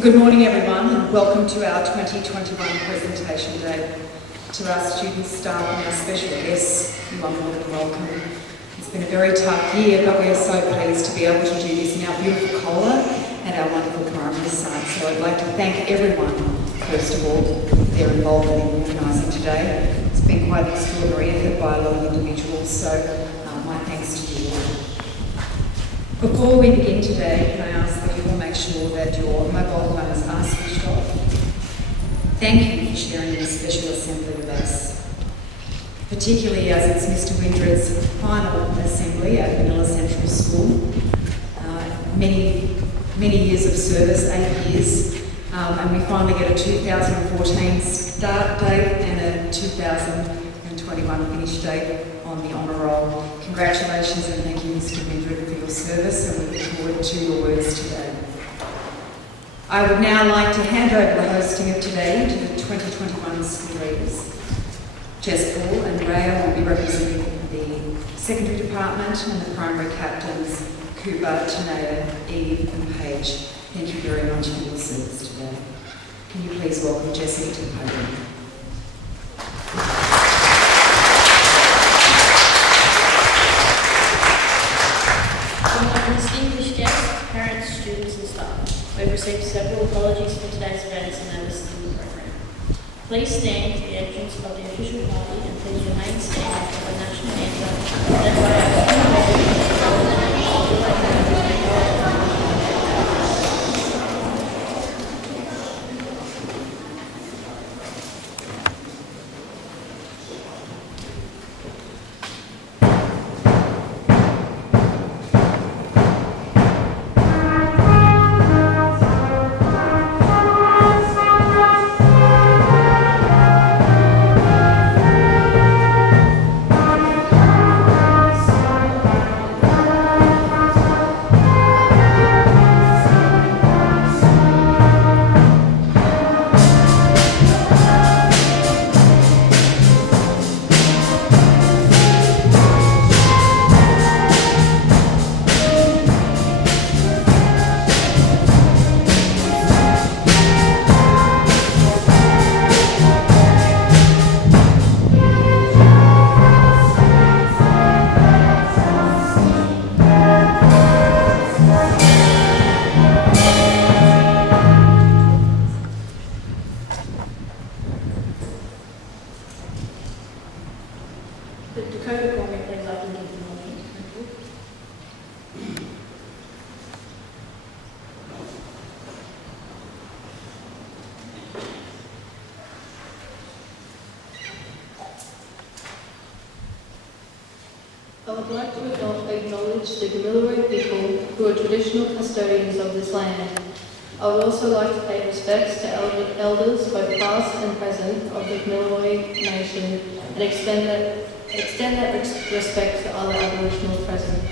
Good morning everyone and welcome to our 2021 presentation day. To our students, staff and our special guests, you are more than welcome. It's been a very tough year, but we are so pleased to be able to do this in our beautiful Cola and our wonderful primary site. So I'd like to thank everyone, first of all, for their involvement in organising today. It's been quite an extraordinary effort by a lot of individuals, so my thanks to you all. Before we begin today, can I ask that you all make sure that your mobile phones are switched off? Thank you for sharing this special assembly with us, particularly as it's Mr. Windred's final assembly at Manila Central School. Many years of service, 8 years, and we finally get a 2014 start date and a 2021 finish date on the honour roll. Congratulations and thank you, Mr. Windred, for your service, and we look forward to your words today. I would now like to hand over the hosting of today to the 2021 school leaders. Jess Paul and Rhea will be representing the secondary department and the primary captains, Cooper, Tanea, Eve and Paige. Thank you very much for your service today. Can you please welcome Jessie to the podium? Distinguished guests, parents, students and staff, we've received several apologies for today's events and they're listed in the program. Please stand to the entrance of the official party and please remain standing for the national anthem led by our student leaders. I would like to acknowledge the Gamilaroi people who are traditional custodians of this land. I would also like to pay respects to elders, both past and present, of the Gamilaroi Nation and extend that respect to other Aboriginals present.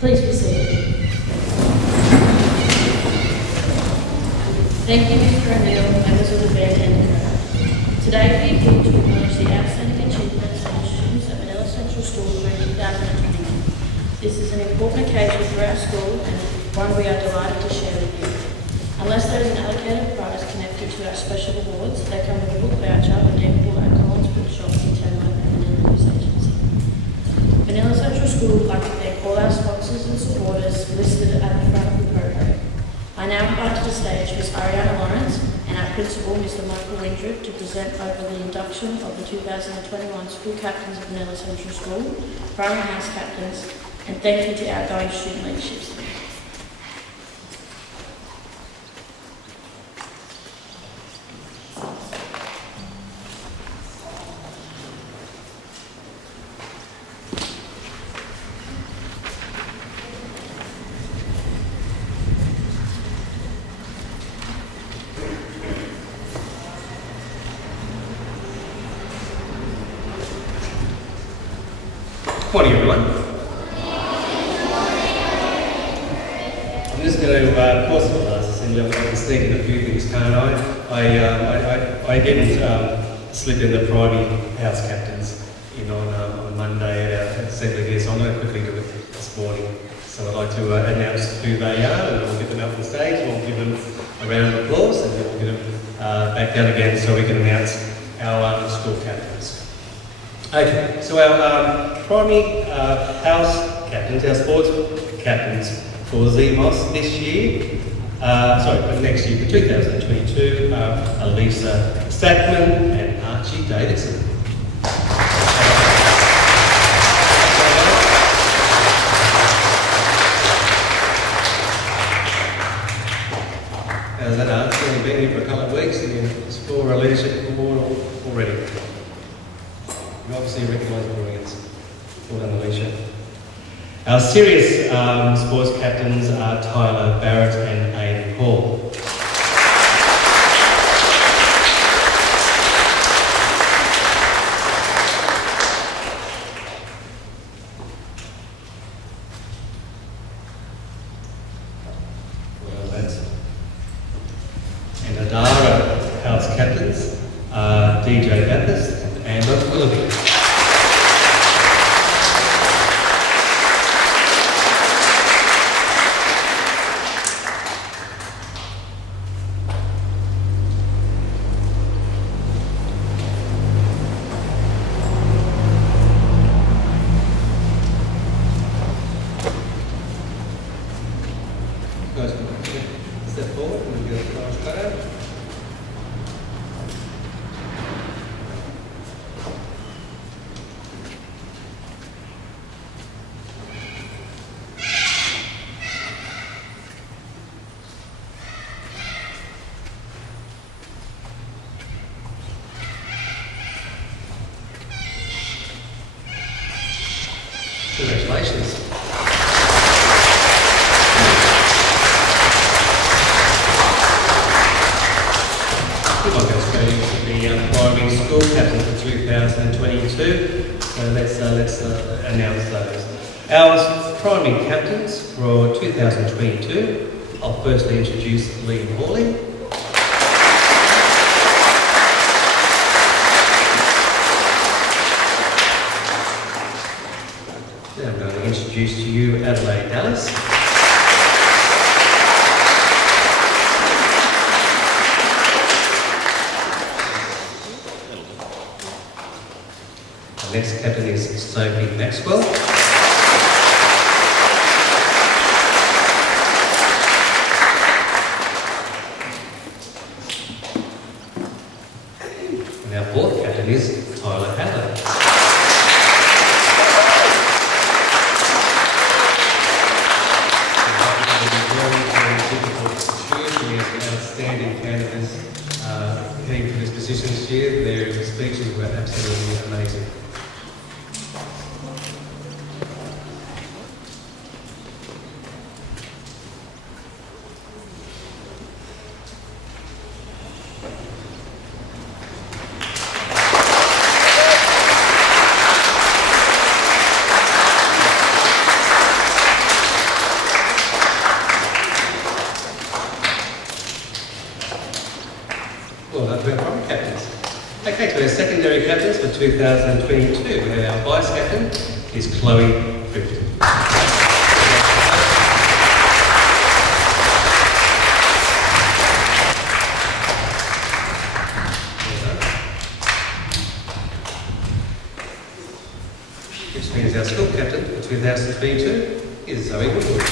Please be seated. Thank you, Mr. O'Neill, members of the band and the Today we are here to acknowledge the outstanding achievements of the students at Manila Central School during 2021. This is an important occasion for our school and one we are delighted to share with you. Unless there is an allocated prize connected to our special awards, they come with a book voucher redeemable at Collins Bookshop in Tamworth and Manila News Agency. Manila Central School would like to thank all our sponsors and supporters listed at the front of the program. I now invite to the stage Ms. Ariana Lawrence and our principal, Mr. Michael Windred, to present over the induction of the 2021 school captains of Manila Central School, primary house captains, and thank you to outgoing student leadership. Morning everyone. I'm just going to pause for the last assembly. I'm just thinking a few things, can't I didn't slip in the primary house captains in on Monday at our assembly here, so I'm going to quickly do it this morning. So So I'd like to announce who they are, and we'll get them up on stage. We'll give them a round of applause, and then we'll get them back down again so we can announce our school captains. Okay, so our primary house captains, our sports captains for ZMOS this year, for next year, for 2022, Elisa Stackman and Archie Davidson. How's that, Archie? You've been here for a couple of weeks and you score a leadership award already. You obviously recognise the brilliance. Well done, Alicia. Our serious sports captains are Tyler Barrett and Aidan Hall. Well, lads. And Adara house captains are DJ Bathurst and Amber Willoughby. Guys, step forward and we'll get a large cutout. Congratulations. I'm going to go to the primary school captain for 2022. So let's announce those. Our primary captains for 2022. I'll firstly introduce Liam Hawley. Then I'm going to introduce to you Adelaide Dallas. The next captain is Sophie Maxwell. And our fourth captain is Tyler Haller. He has been outstanding candidates heading for this position this year. Their speeches were absolutely amazing. Well, that's our primary captains. Okay, to our secondary captains for 2022, we have our vice captain is Chloe Crichton. Which means our school captain for 2022 is Zoe Woodward.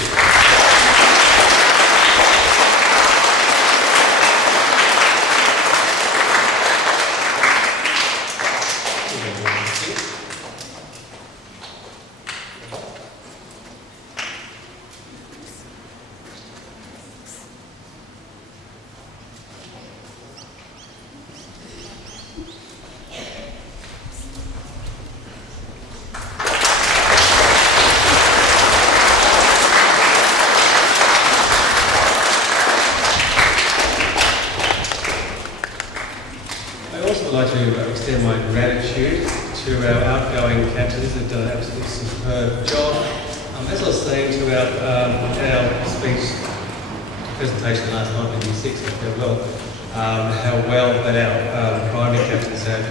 I'd like to extend my gratitude to our outgoing captains who've done an absolutely superb job. As I was saying to our speech presentation last night in Year 6 at farewell, how well that our primary captains have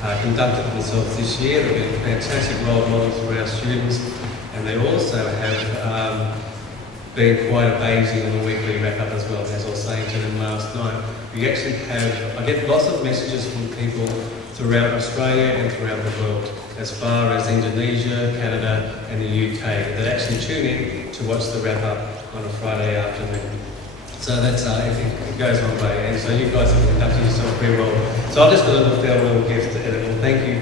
conducted themselves this year. They've been fantastic role models for our students, and they also have been quite amazing on the weekly wrap-up as well. As I was saying to them last night, we actually I get lots of messages from people throughout Australia and throughout the world, as far as Indonesia, Canada and the UK, that actually tune in to watch the wrap-up on a Friday afternoon. So that's, it goes a long way, and so you guys have conducted yourself very well. So I've just got a little farewell gift, and thank you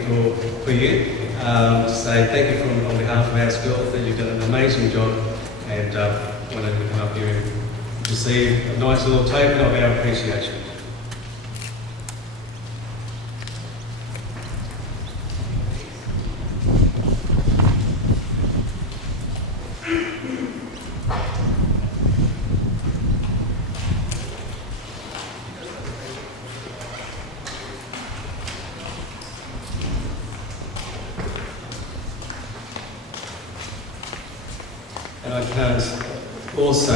for you. To say thank you on behalf of our school, that you've done an amazing job, and wanted to come up here and receive a nice little token of our appreciation. And I can't also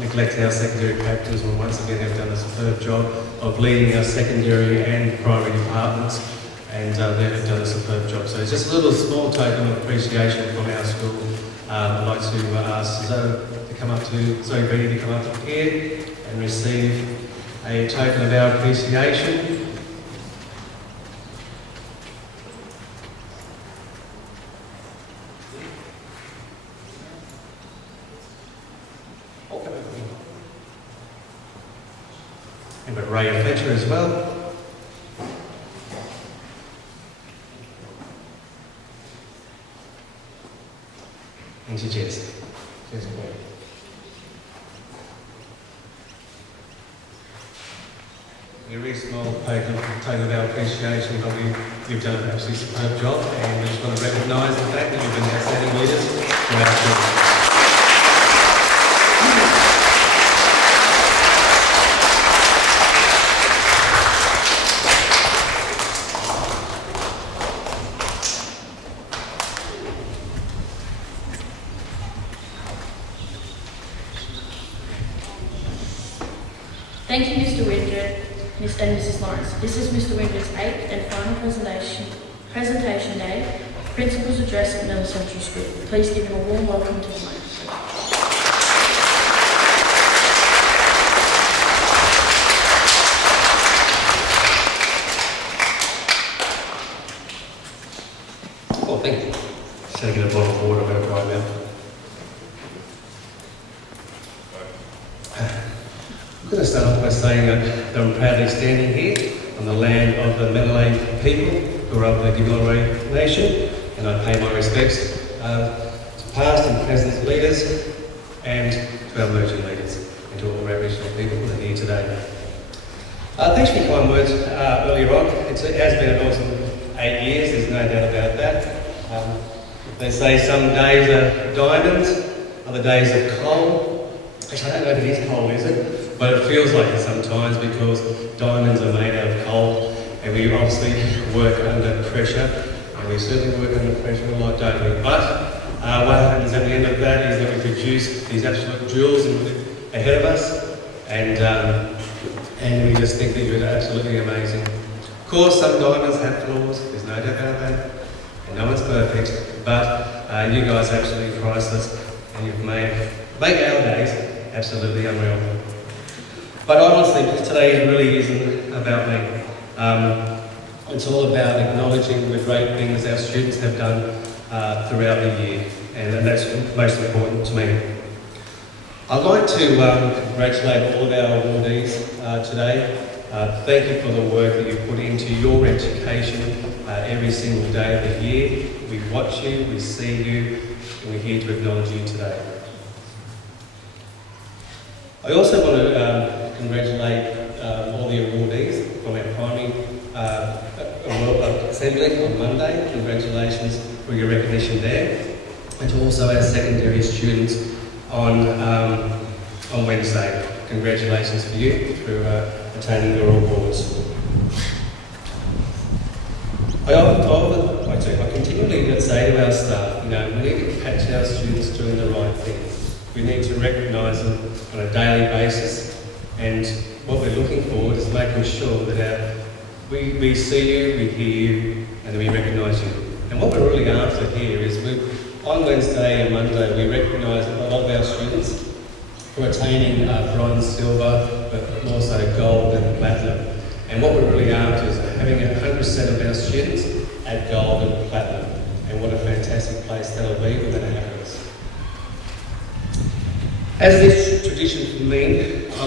neglect our secondary captains, who once again have done a superb job of leading our secondary and primary departments, and they have done a superb job. So it's just a little small token of appreciation from our school. I'd like to ask Zoe to come up here and receive a token of our appreciation. And with Ray and Fletcher as well. And to Jess. Jess Boyd. A really small token of our appreciation, but you've done an absolutely superb job, and we just want to recognise the fact that you've been outstanding leaders for our school. Thank you, Mr. Windred, Ms. and Mrs. Lawrence. This is Mr. Windred's 8th and final presentation day, Principal's Address at Manila Central School. Please give him a warm welcome to the microphone. Oh, thank you. Just going to get a bottle of water about right now. I'm going to start off by saying that I'm proudly standing here on the land of the Manilla people who are of the Behaviour nation, and I pay my respects to past and present leaders and to our emerging leaders and to all Aboriginal people that are here today. Thanks for your kind words earlier on. It has been an awesome 8 years, there's no doubt about that. They say some days are diamonds, other days are coal. Actually, I don't know if it is coal, is it? But it feels like it sometimes, because diamonds are made out of coal, and we obviously work under pressure, and we certainly work under pressure a lot, don't we? But what happens at the end of that is that we produce these absolute jewels ahead of us, and we just think that you're absolutely amazing. Of course, some diamonds have flaws, there's no doubt about that, and no one's perfect, but you guys are absolutely priceless, and you've made our days absolutely unreal. But honestly, today really isn't about me. It's all about acknowledging the great things our students have done throughout the year, and that's most important to me. I'd like to congratulate all of our awardees today. Thank you for the work that you put into your education every single day of the year. We watch you, we see you, and we're here to acknowledge you today. I also want to congratulate all the awardees from our primary assembly on Monday. Congratulations for your recognition there. And to also our secondary students on Wednesday. Congratulations for you for attaining your awards. I continually say to our staff, we need to catch our students doing the right thing. We need to recognise them on a daily basis, and what we're looking for is making sure that We see you, we hear you, and we recognise you. And what we're really after here is on Wednesday and Monday we recognise a lot of our students who are attaining bronze, silver, but also gold and platinum. And what we're really after is having 100% of our students at gold and platinum. And what a fantastic place that'll be when that happens. As is tradition for me, I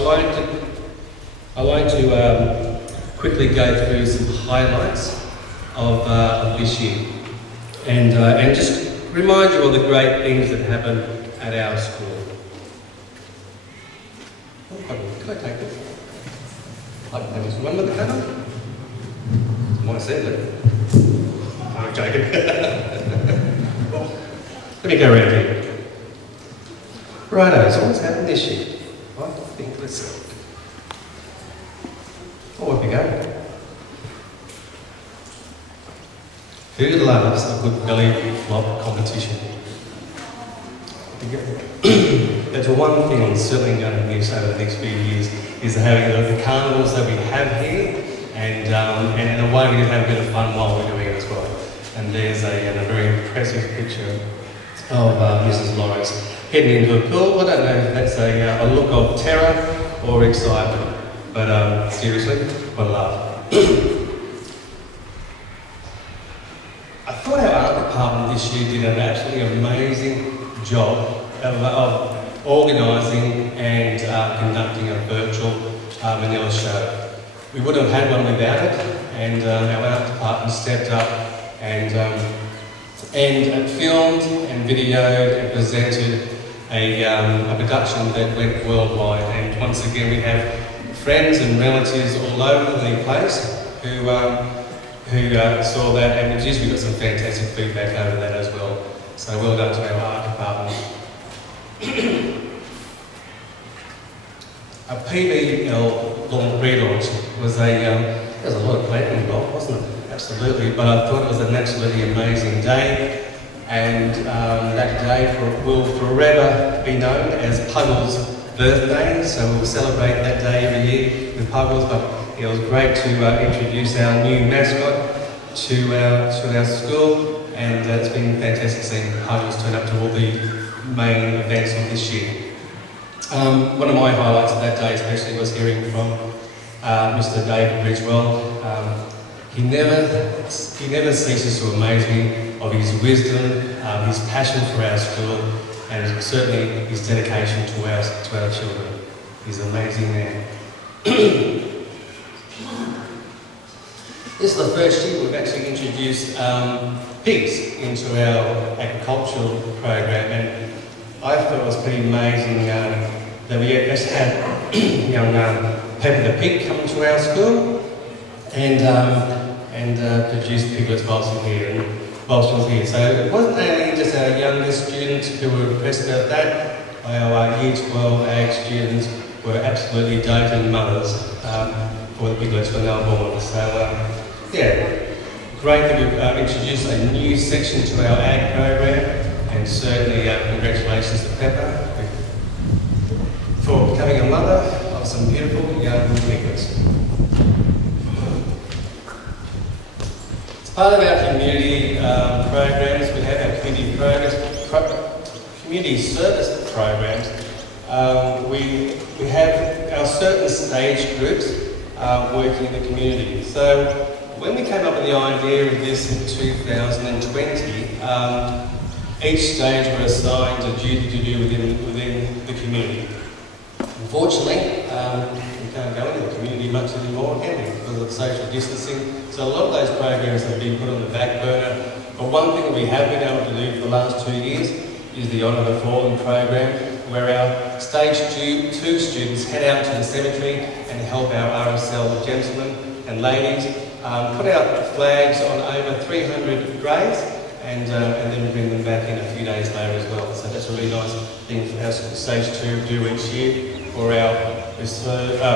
like to quickly go through some highlights of this year, and just remind you of the great things that happen at our school. Can I take this? I can have this one with the camera. My assembly. I'm joking. Let me go around here. Righto, so what's happened this year? I think, let's see. Oh, off you go. Who loves a good belly flop competition? That's one thing I'm certainly going to miss over the next few years, is having the carnivals that we have here, and in a way we have a bit of fun while we're doing it as well. And there's a very impressive picture of Mrs. Lawrence heading into a pool. I don't know if that's a look of terror or excitement, but seriously, what a laugh. I thought our art department this year did an absolutely amazing job of organising and conducting a virtual Manilla show. We wouldn't have had one without it, and our art department stepped up and filmed and videoed and presented a production that went worldwide. And once again, we have friends and relatives all over the place who saw that, and we got some fantastic feedback over that as well. So well done to our art department. A PBL relaunch was there was a lot of planning involved, wasn't it? Absolutely, but I thought it was an absolutely amazing day, and that day will forever be known as Puggles' birthday, so we'll celebrate that day every year with Puggles. But it was great to introduce our new mascot to our school, and it's been fantastic seeing Puggles turn up to all the main events of this year. One of my highlights of that day especially was hearing from Mr. David Bridgewell. He never ceases to amaze me of his wisdom, his passion for our school, and certainly his dedication to our children. He's an amazing man. This is the first year we've actually introduced pigs into our agricultural program, and I thought it was pretty amazing that we just had young Pepper the pig come to our school and produce piglets whilst she was here. So it wasn't only just our younger students who were impressed about that. Our Year 12 Ag students were absolutely doting mothers for the piglets when they were born. So yeah, great that we've introduced a new section to our Ag program, and certainly congratulations to Pepper for becoming a mother of some beautiful young piglets. As part of our community programs, we have our community service programs. We have our certain stage groups working in the community. So when we came up with the idea of this in 2020, each stage were assigned a duty to do within the community. Unfortunately, we can't go into the community much anymore, can we, because of social distancing. So a lot of those programs have been put on the back burner. But one thing that we have been able to do for the last 2 years is the Honour the Fallen program, where our Stage 2 students head out to the cemetery and help our RSL gentlemen and ladies put out flags on over 300 graves, and then bring them back in a few days later as well. So that's a really nice thing for our Stage 2 do each year for our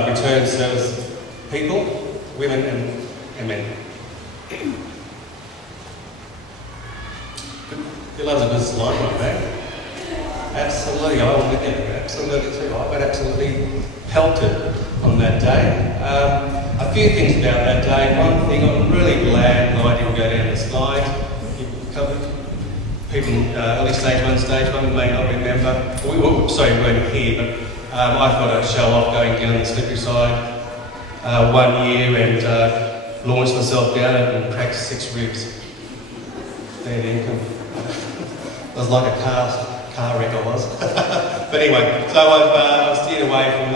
return service people, women and men. He loves a good slide like that. Absolutely, I will get absolutely too. I got absolutely pelted on that day. I A few things about that day. One thing, I'm really glad that I didn't go down the slide. People early stage one may not remember. We weren't here, but I thought I'd show off going down the slippery side 1 year and launched myself down it and cracked 6 ribs. Fair income. It was like a car wreck I was. But anyway, so I've steered away from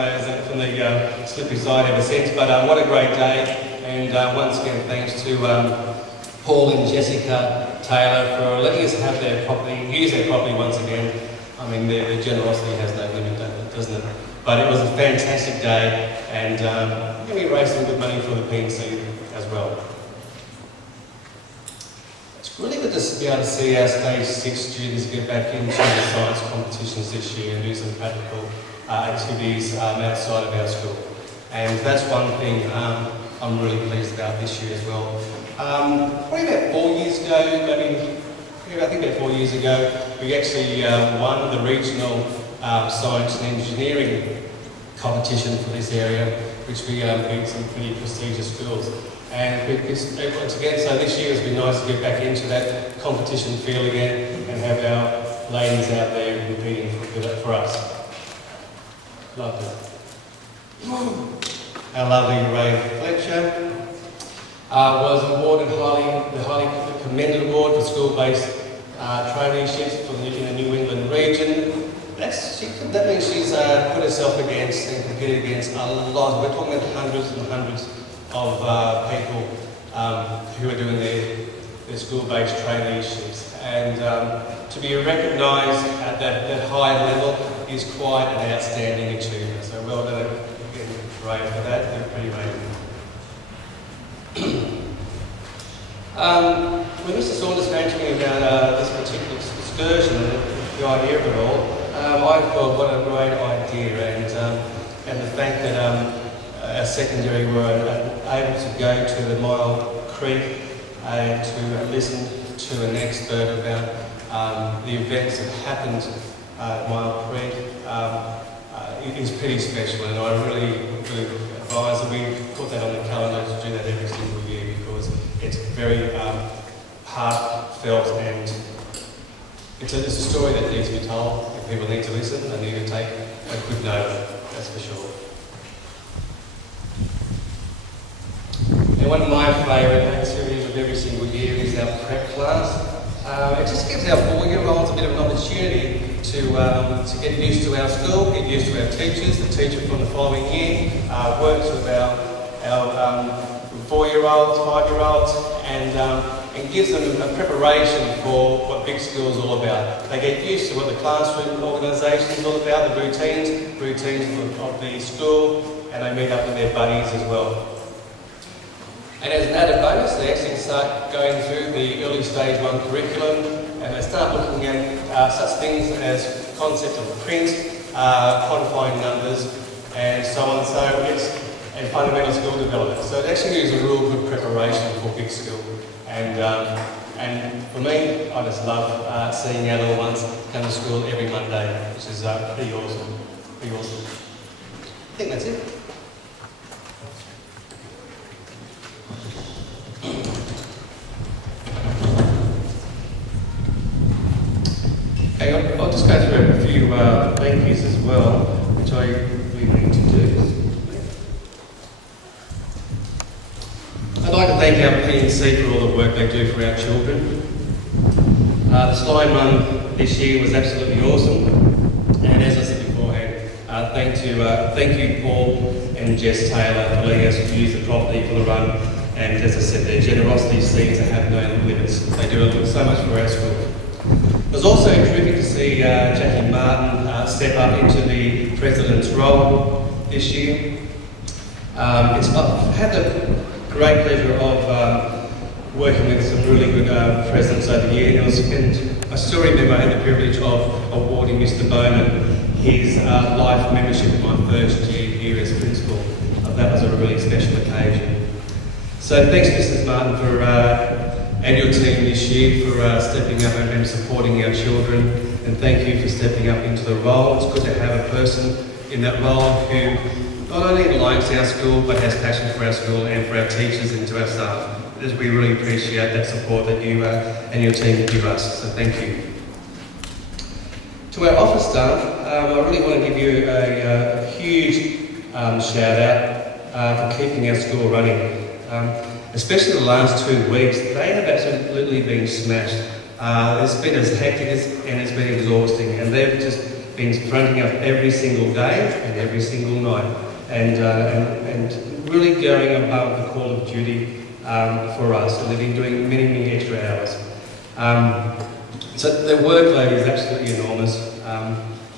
the slippery side ever since. But what a great day! And once again, thanks to Paul and Jessica Taylor for letting us have use their property once again. I mean, their generosity has no limit, doesn't it? But it was a fantastic day, and we raised some good money for the PNC as well. It's really good to be able to see our Stage 6 students get back into the science competitions this year and do some practical activities outside of our school. And that's one thing I'm really pleased about this year as well. Probably about 4 years ago, I think about 4 years ago, we actually won the regional science and engineering competition for this area, which we beat some pretty prestigious schools. And once again, so this year it's been nice to get back into that competition field again and have our ladies out there competing for us. Love that. Our lovely Ray Fletcher was awarded the highly commended award for school-based traineeships in the New England region. That means she's put herself against and competed against a lot. We're talking about hundreds and hundreds of people who are doing their school-based traineeships. And to be recognised at that high level is quite an outstanding achievement. So well done again, Ray, for that. They're pretty amazing. When Mr. Saunders mentioned me about this particular excursion and the idea of it all, I thought what a great idea, and the fact that our secondary were able to go to the Mile Creek and to listen to an expert about the events that happened at Mile Creek is pretty special, and I really advise that we put that on the calendar to do that every single year, because it's very heartfelt, and it's a story that needs to be told. If people need to listen, they need to take a good note, that's for sure. And one of my favourite activities of every single year is our prep class. It just gives our 4-year-olds a bit of an opportunity to get used to our school, get used to our teachers, the teacher from the following year, works with our 4-year-olds, 5-year-olds, and gives them a preparation for what big school is all about. They get used to what the classroom organisation is all about, the routines of the school, and they meet up with their buddies as well. And as an added bonus, they actually start going through the early stage 1 curriculum, and they start looking at such things as concept of print, quantifying numbers, and so on. So and fundamental skill development. So it actually is a real good preparation for big school. And for me, I just love seeing our little ones come to school every Monday, which is pretty awesome. I think that's it. Okay, I'll just go through a few thank yous as well, which I really need to do. I'd like to thank our PNC for all the work they do for our children. The slide run this year was absolutely awesome, and as I said beforehand, thank you Paul and Jess Taylor for letting us use the property for the run, and as I said, their generosity seems to have no limits. They do so much for our school. It was also terrific to see Jackie Martin step up into the President's role this year. I've had the great pleasure of working with some really good presidents over the year, and I still remember I had the privilege of awarding Mr. Bowman his life membership in my first year here as principal. That was a really special occasion. So thanks Mrs. Martin and your team this year for stepping up and supporting our children, and thank you for stepping up into the role. It's good to have a person in that role who not only likes our school, but has passion for our school and for our teachers and to our staff. We really appreciate that support that you and your team give us, so thank you. To our office staff, I really want to give you a huge shout out for keeping our school running. Especially the last 2 weeks, they have absolutely been smashed. It's been as hectic and it's been exhausting, and they've just been fronting up every single day and every single night, and really going above the call of duty for us, and they've been doing many, many extra hours. So their workload is absolutely enormous.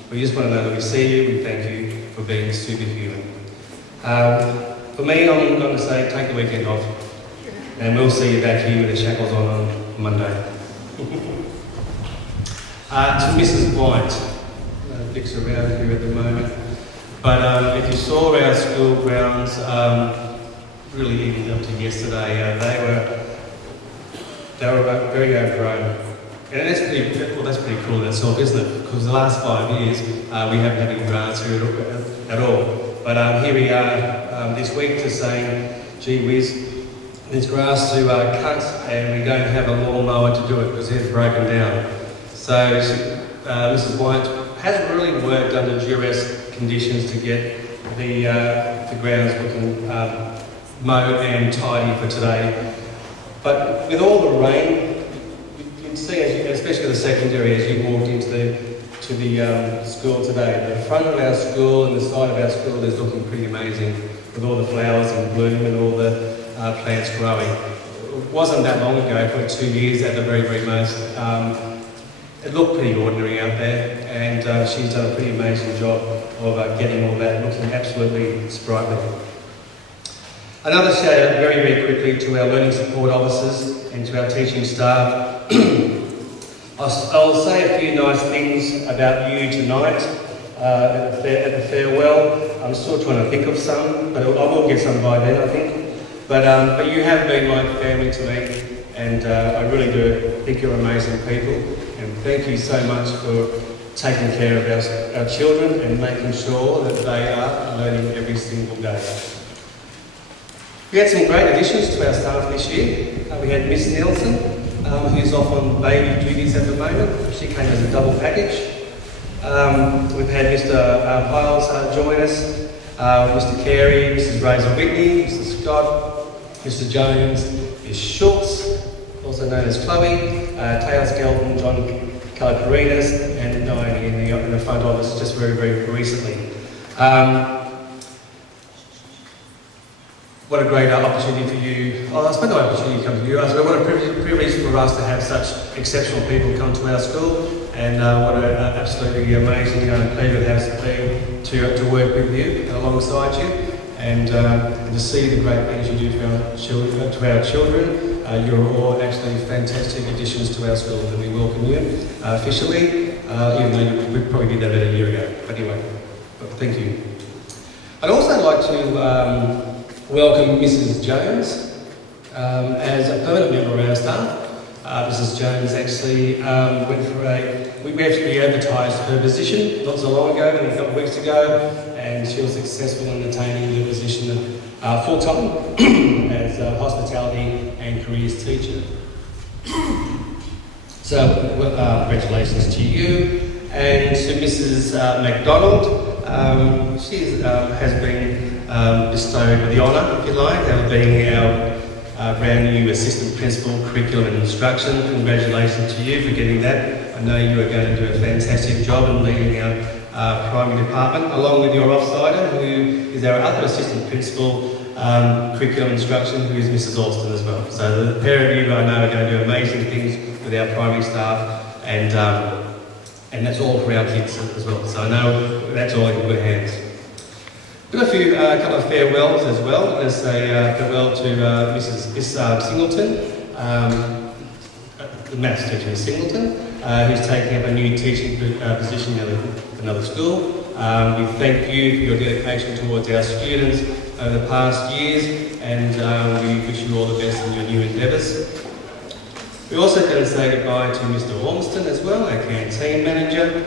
We just want to know that we see you, we thank you for being superhuman. For me, I'm going to say take the weekend off, and we'll see you back here with the shackles on Monday. To Mrs. White, Dick's around here at the moment, but if you saw our school grounds, really even up to yesterday, they were very overgrown. And that's pretty cool in itself, isn't it? Because the last 5 years, we haven't had any grass here at all. But here we are this week to saying, gee whiz, there's grass to cut, and we don't have a lawnmower to do it because it's broken down. So Mrs. White has really worked under duress conditions to get the grounds looking mowed and tidy for today. But with all the rain, you can see, especially the secondary, as you walked into the school today, the front of our school and the side of our school is looking pretty amazing with all the flowers in bloom and all the plants growing. It wasn't that long ago, for 2 years at the very, very most. It looked pretty ordinary out there, and she's done a pretty amazing job of getting all that looking absolutely sprightly. Another shout out very, very quickly to our learning support officers and to our teaching staff. I'll say a few nice things about you tonight at the farewell. I'm still trying to think of some, but I will get some by then, I think. But you have been like family to me, and I really do think you're amazing people. And thank you so much for taking care of our children and making sure that they are learning every single day. We had some great additions to our staff this year. We had Miss Nelson, who's off on baby duties at the moment. She came as a double package. We've had Mr. Piles join us, Mr. Carey, Mrs. Razor Whitney, Mr. Scott, Mr. Jones, Ms. Schultz, also known as Chloe, Taylor Skelton, John Caliparinas, and Diane in the front office just very, very recently. What a great opportunity for you. Oh, it's been no opportunity to come to you. So what a privilege for us to have such exceptional people come to our school, and what an absolutely amazing pleasure it has been to work with you, alongside you, and to see the great things you do to our children. You're all actually fantastic additions to our school, and we welcome you officially, even though we probably did that about a year ago. But anyway, thank you. I'd also like to welcome Mrs. Jones as a permanent member of our staff. Mrs. Jones actually went for we actually advertised her position not so long ago, only a couple of weeks ago, and she was successful in attaining the position full-time as a hospitality and careers teacher. So, congratulations to you. And to Mrs. MacDonald, she has been bestowed with the honour, if you like, of being our brand new Assistant Principal, Curriculum and Instruction. Congratulations to you for getting that. I know you are going to do a fantastic job in leading our primary department, along with your offsider, who is our other Assistant Principal, Curriculum and Instruction, who is Mrs. Alston as well. So the pair of you, I know, are going to do amazing things with our primary staff, and that's all for our kids as well. So I know that's all in good hands. We've got a couple of farewells as well. I'm going to say farewell to Miss Singleton, the maths teacher, Miss Singleton, who's taking up a new teaching position at another school. We thank you for your dedication towards our students over the past years, and we wish you all the best in your new endeavours. We're also going to say goodbye to Mr. Ormston as well, our canteen manager.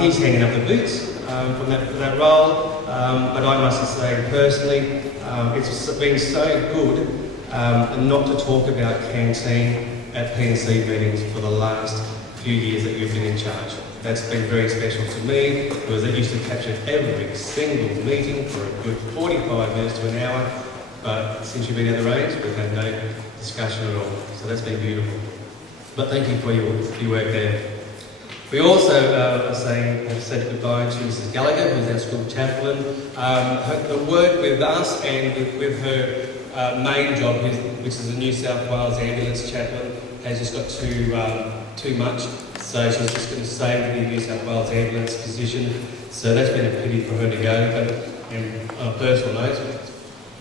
He's hanging up the boots. from that role, but I must say personally, it's been so good not to talk about canteen at P&C meetings for the last few years that you've been in charge. That's been very special to me because it used to capture every single meeting for a good 45 minutes to an hour, but since you've been at the reins, we've had no discussion at all. So that's been beautiful. But thank you for your work there. We also have said goodbye to Mrs. Gallagher, who's our school chaplain. Her work with us and with her main job, which is the New South Wales ambulance chaplain, has just got too much. So she's just going to stay with the New South Wales ambulance position. So that's been a pity for her to go. But on a personal note,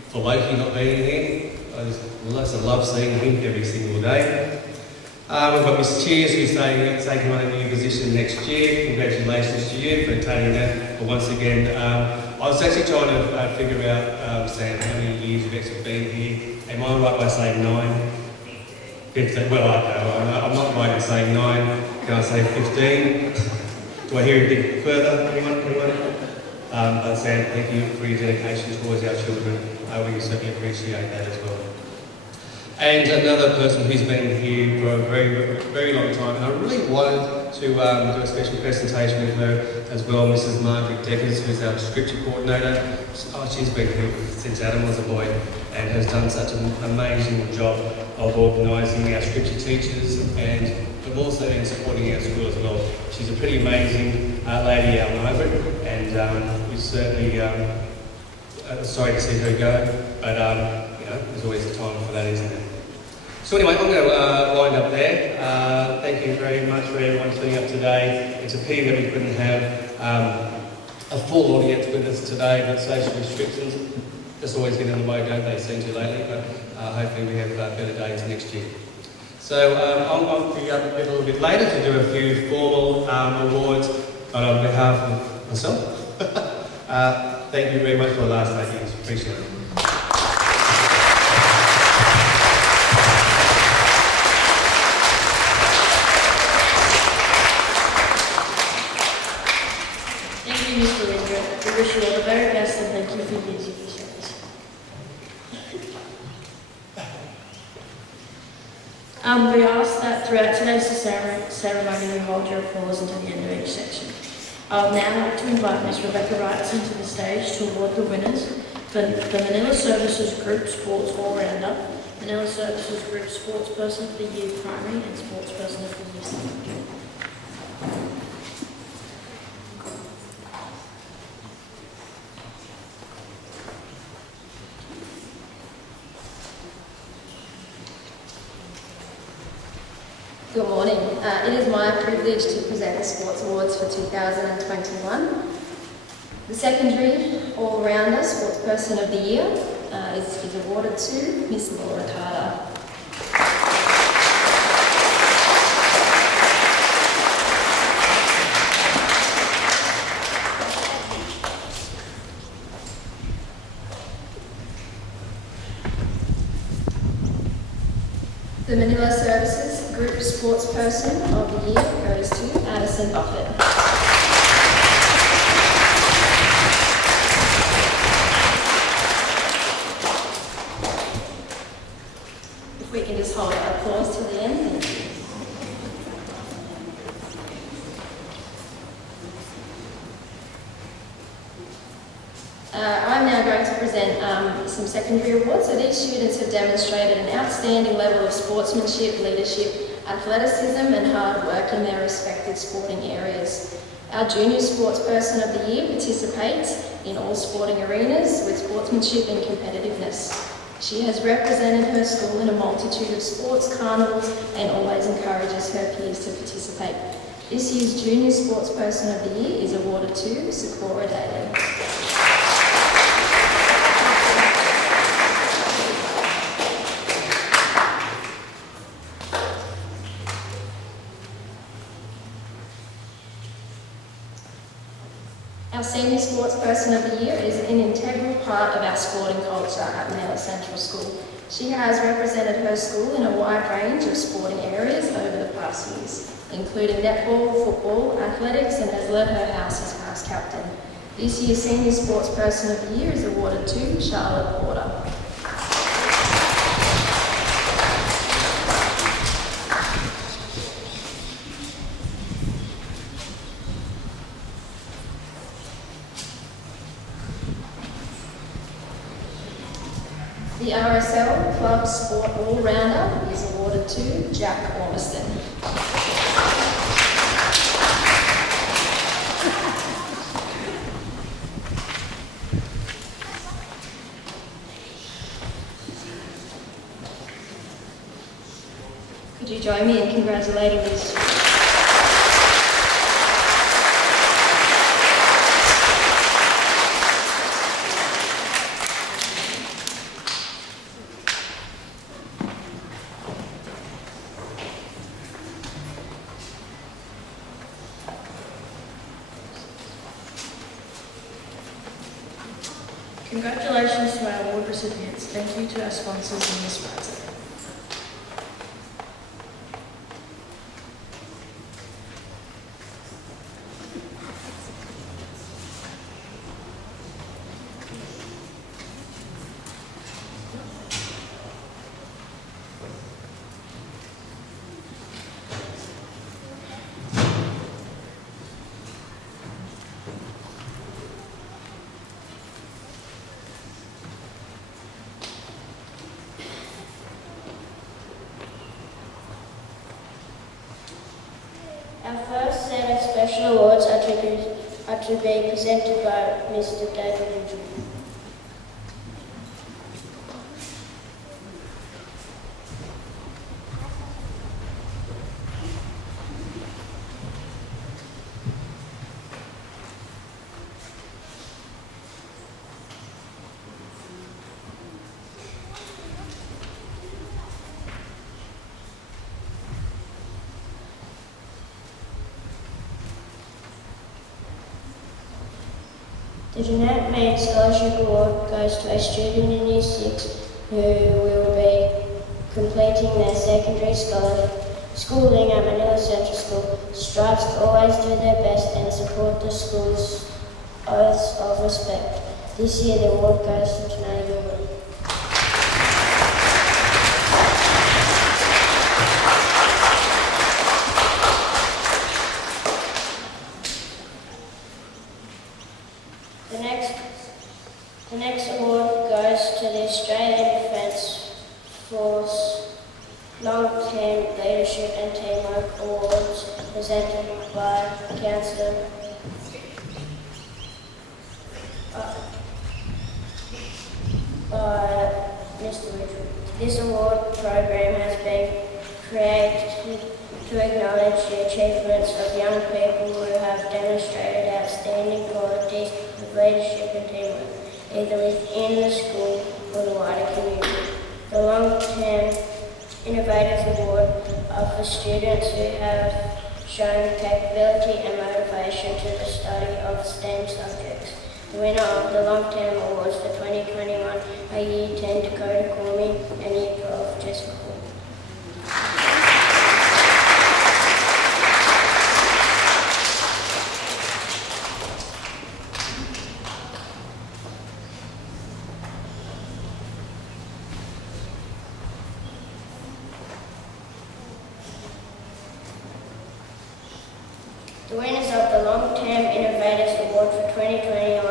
for Loki not being here, I just love seeing him every single day. We've got Miss Cheers, who's taking on a new position next year. Congratulations to you for taking that. But once again, I was actually trying to figure out, Sam, how many years you've actually been here. Am I right by saying 9? 15? Well, I don't know. I'm not right in saying 9. Can I say 15? Do I hear a bit further? Anyone? But Sam, thank you for your dedication towards our children. We certainly appreciate that as well. And another person who's been here for a very, very long time, and I really wanted to do a special presentation with her as well, Mrs. Margaret Dickens, who's our scripture coordinator. She's been here since Adam was a boy and has done such an amazing job of organising our scripture teachers and also in supporting our school as well. She's a pretty amazing lady, our Margaret, and we're certainly sorry to see her go, but there's always a time for that, isn't there? So anyway, I'm going to wind up there. Thank you very much for everyone turning up today. It's a pity that we couldn't have a full audience with us today, but social restrictions just always get in the way, don't they, seem to lately, but hopefully we have better days next year. So I'll be up a little bit later to do a few formal awards, but on behalf of myself, thank you very much for the last 8 years. Appreciate it. Mr. Linder, we wish you all the very best and thank you for your years of your service. We ask that throughout today's ceremony you hold your applause until the end of each section. I would now like to invite Ms. Rebecca Wrightson to the stage to award the winners for the Manila Services Group Sports All-Rounder, Manila Services Group Sportsperson of the Year Primary and Sportsperson of the Year Secondary. Good morning. It is my privilege to present the Sports Awards for 2021. The secondary all-rounder Sportsperson of the Year is awarded to Miss Laura Carter. The Manila Services Group Sportsperson of the Year goes to Addison Buffett. If we can just hold our applause till the end. Thank you. I'm now going to present some secondary awards. So these students have demonstrated an outstanding level of sportsmanship, leadership, athleticism and hard work in their respective sporting areas. Our Junior Sportsperson of the Year participates in all sporting arenas with sportsmanship and competitiveness. She has represented her school in a multitude of sports carnivals and always encourages her peers to participate. This year's Junior Sportsperson of the Year is awarded to Sakura Daly. Our Senior Sportsperson of the Year is an integral part of our sporting culture at Manila Central School. She has represented her school in a wide range of sporting areas over the past years. including netball, football, athletics, and has led her house as house captain. This year's Senior Sportsperson of the Year is awarded to Charlotte Porter. The RSL Club Sport All-Rounder is awarded to Jack Ormiston. Could you join me in congratulating these students? Congratulations to our award recipients. Thank you to our sponsors and Miss Rotary. Our first set of special awards are to be presented by Mr. David Mitchell. The Jeanette Main Scholarship Award goes to a student in Year 6 who will be completing their secondary schooling at Manila Central School, strives to always do their best and support the school's oaths of respect. This year the award goes to Janelle Gilbert. The next award goes to the Australian Defence Force Long-Term Leadership and Teamwork Awards, presented by Councillor Mr. Richard. This award program has been created to acknowledge the achievements of young people who have demonstrated outstanding qualities of leadership and teamwork, either within the school or the wider community. The Long-Term Innovators Award are for students who have shown capability and motivation to the study of STEM subjects. The winner of the Long-Term Awards for 2021 are Year 10 Dakota Cormie and Year 12 Jessica Hall. The winners of the Long-Term Innovators Award for 2021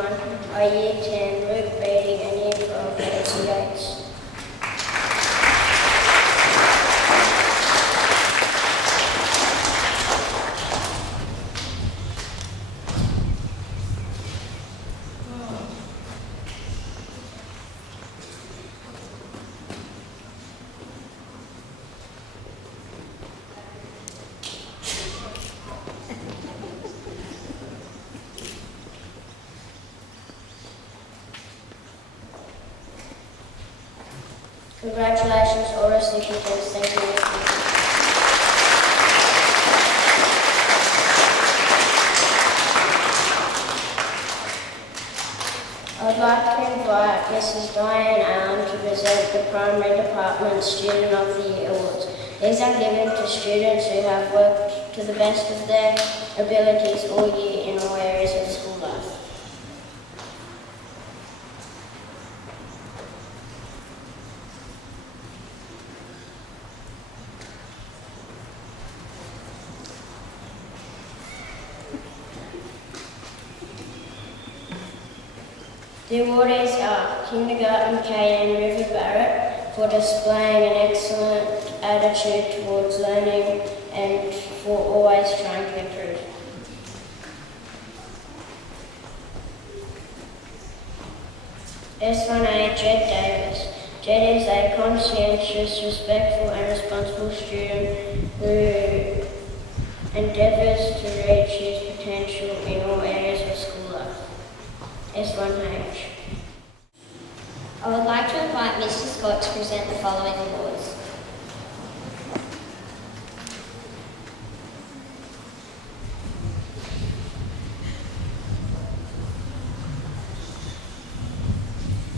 are Year 10 Luke Beatty and Year 12 Nancy Yates. Congratulations, all recipients. Thank you. I'd like to invite Mrs. Diane Allen to present the Primary Department Student of the Year Awards. These are given to students who have worked to the best of their abilities all year in all areas of school life. The awardees are Kindergarten K and River Barrett for displaying an excellent attitude towards learning and for always trying to improve. S1A, Jed Davis. Jed is a conscientious, respectful and responsible student who endeavours to reach his potential in all areas of school life. S1H. I would like to invite Mr. Scott to present the following awards.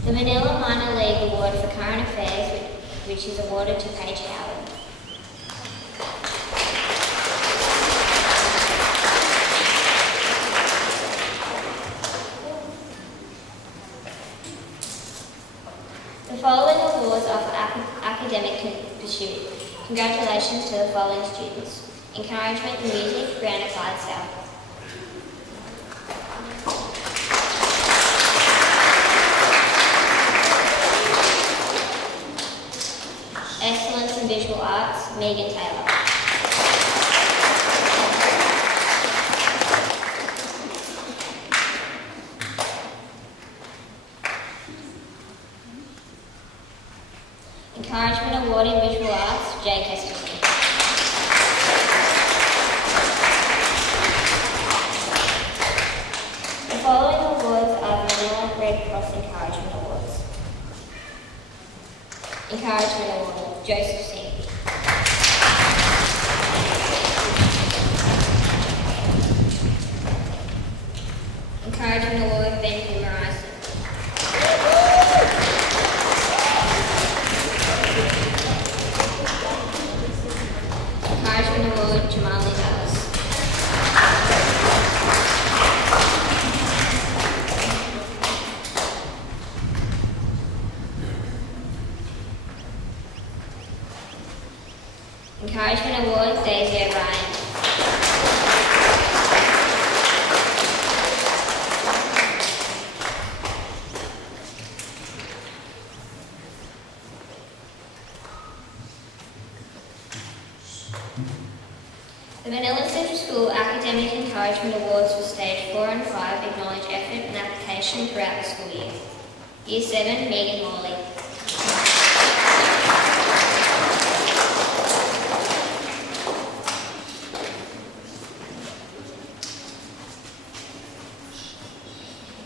The Manila Minor League Award for Current Affairs, which is awarded to Paige Howard. The following awards are for academic pursuit. Congratulations to the following students. Encouragement in Music, Brianna Clydesdale. Excellence in Visual Arts, Megan Taylor. Encouragement Award in Visual Arts, Jay Kesterson. The following awards are the Manila Red Cross Encouragement Awards. Encouragement Award, Joseph Singh. Encouragement Award, Benjamin Morrison. Encouragement Award, Jamali Dallas. Encouragement Award, Daisy O'Brien. The Manila Central School Academic Encouragement Awards for Stage 4 and 5 acknowledge effort and application throughout the school year. Year 7, Megan Morley.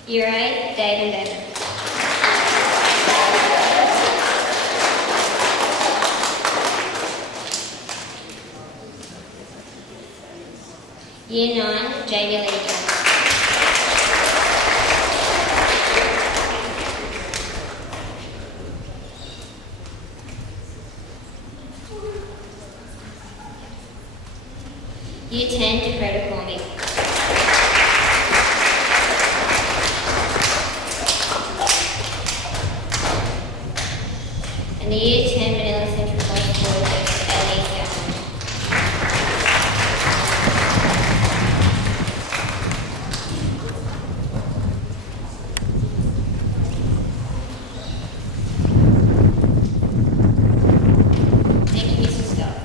Year 8, Dayton Bevan. Year 9, Jamie Lee Jones. Year 10, Dakota Cormick. And the Year 10 Manila Central College Board is Ellie Gallagher. Thank you, Mrs. Scott.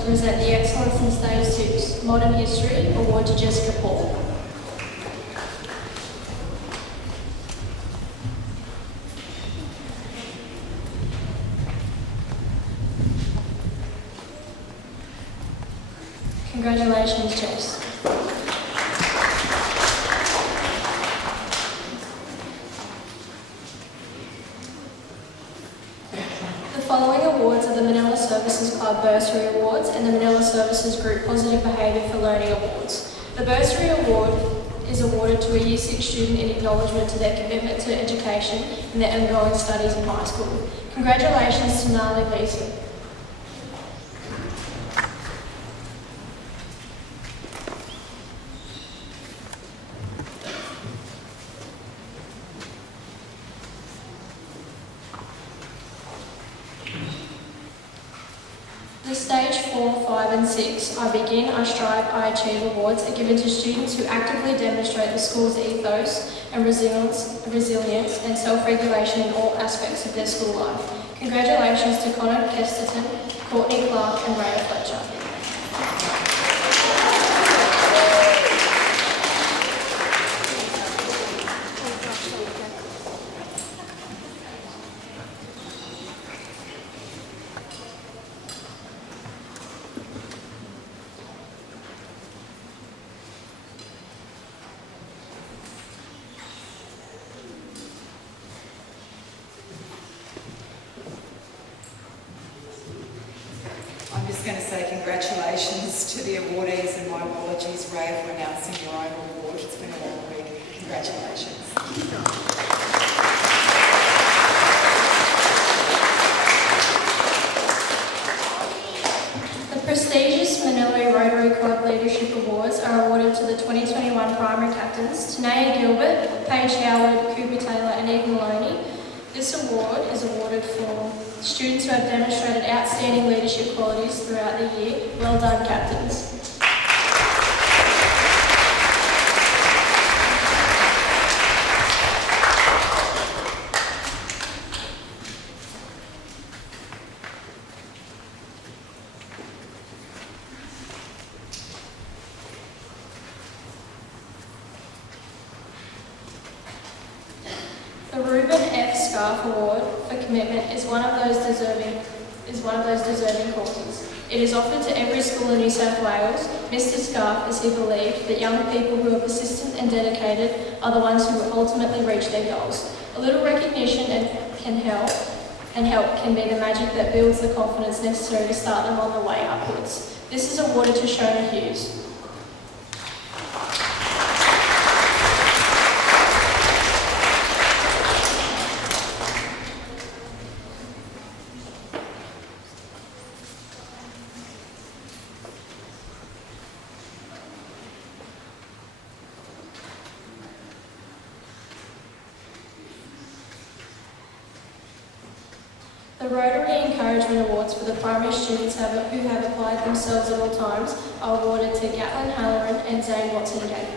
to present the Excellence in Stage 6 Modern History Award to Jessica Paul. Congratulations, Jess. The following awards are the Manila Services Club Bursary Awards and the Manila Services Group Positive Behaviour for Learning Awards. The Bursary Award is awarded to a Year 6 student in acknowledgement to their commitment to education and their ongoing studies in high school. Congratulations to Nali Lisa. The Stage 4, 5 and 6 I Begin, I Strive, I Achieve awards are given to students who actively demonstrate the school's ethos and resilience and self-regulation in all aspects of their school life. Congratulations to Connor Kesterton, Courtney Clark and Raya Fletcher. I'm just going to say congratulations to the awardees and my apologies, Ray, for announcing your own award. It's been a long week. Congratulations. The prestigious Manila Rotary Club Leadership Awards are awarded to the 2021 primary captains, Tanea Gilbert, Paige Howard, Cooper Taylor and Eve Maloney. This award is awarded for students who have demonstrated outstanding leadership qualities throughout the year. Well done, captains. The Reuben F. Scarf Award for Commitment is one of those deserving causes. It is offered to every school in New South Wales. Mr. Scarf is who believed that young people who are persistent and dedicated are the ones who will ultimately reach their goals. A little recognition can help can be the magic that builds the confidence necessary to start them on the way upwards. This is awarded to Shona Hughes. The Rotary Encouragement Awards for the primary students who have applied themselves at all times are awarded to Gatlin Halloran and Zane Watson Gayton.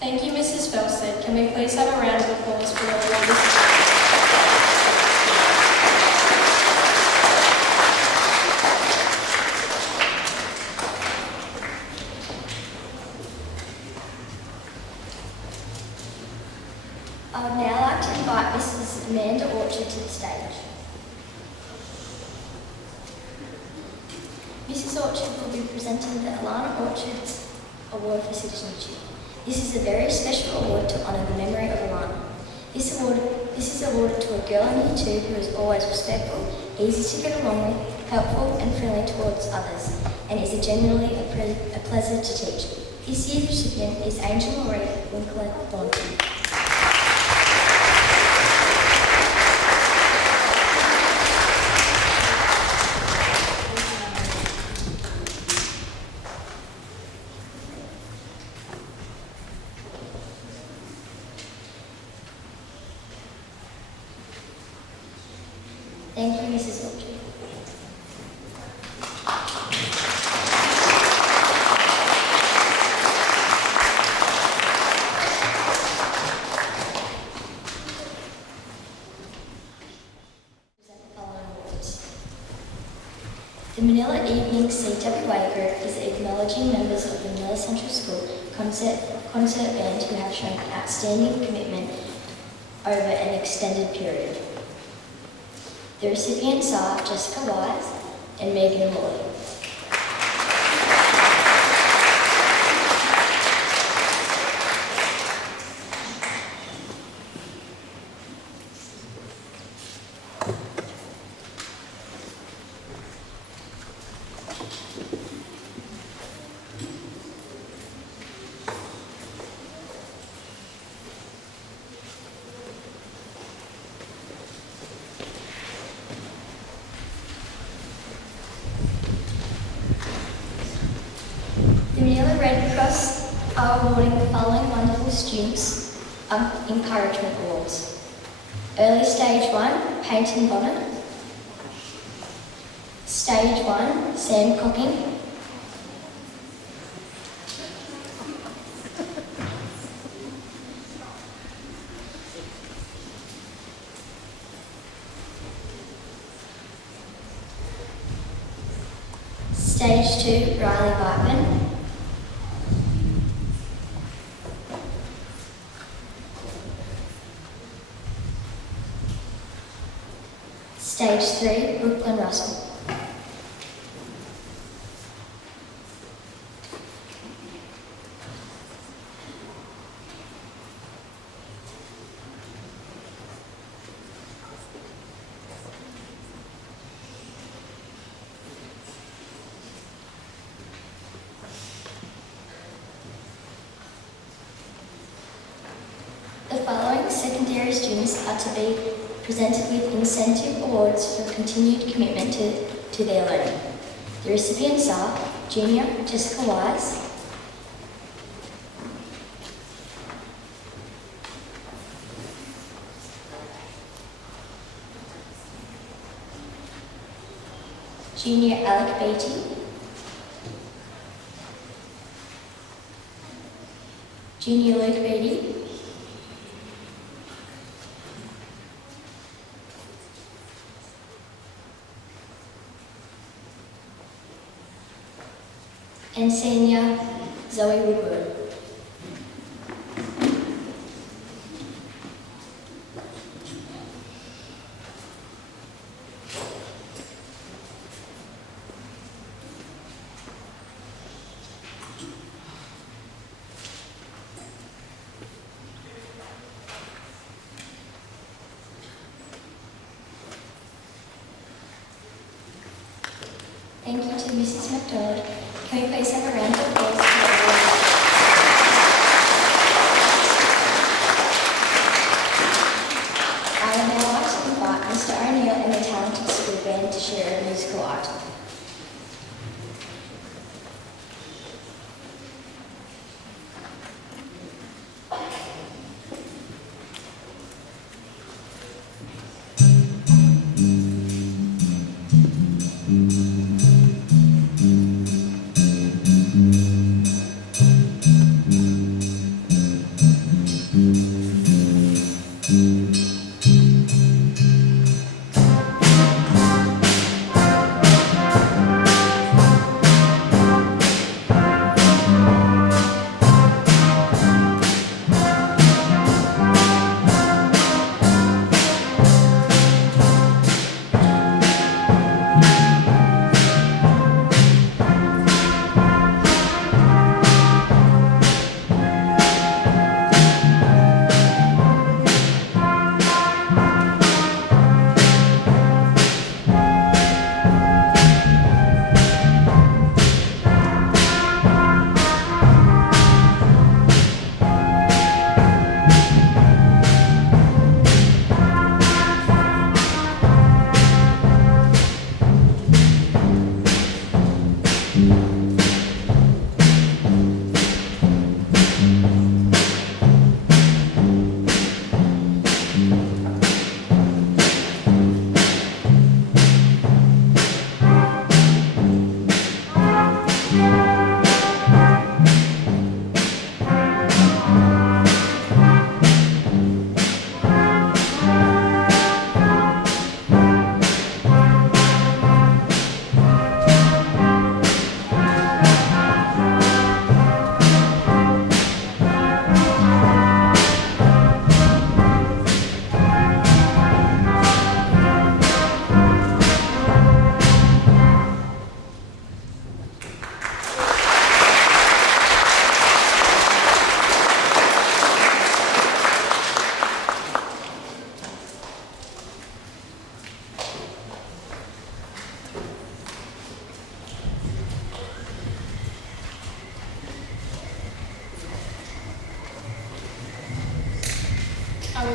Thank you, Mrs. Felstead. Can we please have a round of applause for your awardees? I would now like to invite Mrs. Amanda Orchard to the stage. Mrs. Orchard will be presenting the Alana Orchard Award for Citizenship. This is a very special award to honour the memory of Alana. This is awarded to a girl in Year 2 who is always respectful, easy to get along with, helpful and friendly towards others, and is genuinely a pleasure to teach. This year's recipient is Angel Marie Winkler Bonton. acknowledging members of the Manila Central School concert band who have shown outstanding commitment over an extended period. The recipients are Jessica Wise and Megan Morley. The Manila Red Cross are awarding the following wonderful students encouragement awards. Early Stage 1, Peyton Bonner. Stage 1, Sam Cocking. Stage 2, Riley Whiteman. Stage 3, Brooklyn Russell. The following secondary students are to be presented with incentive awards for continued commitment to their learning. The recipients are Junior Jessica Wise, Junior Alec Beatty, Junior Luke Beatty, and Senior Zoe Woodward. Thank you to Mrs. McDonald. Can we please have a round of applause for the award? I would now like to invite Mr. O'Neill and the talented school band to share a musical item.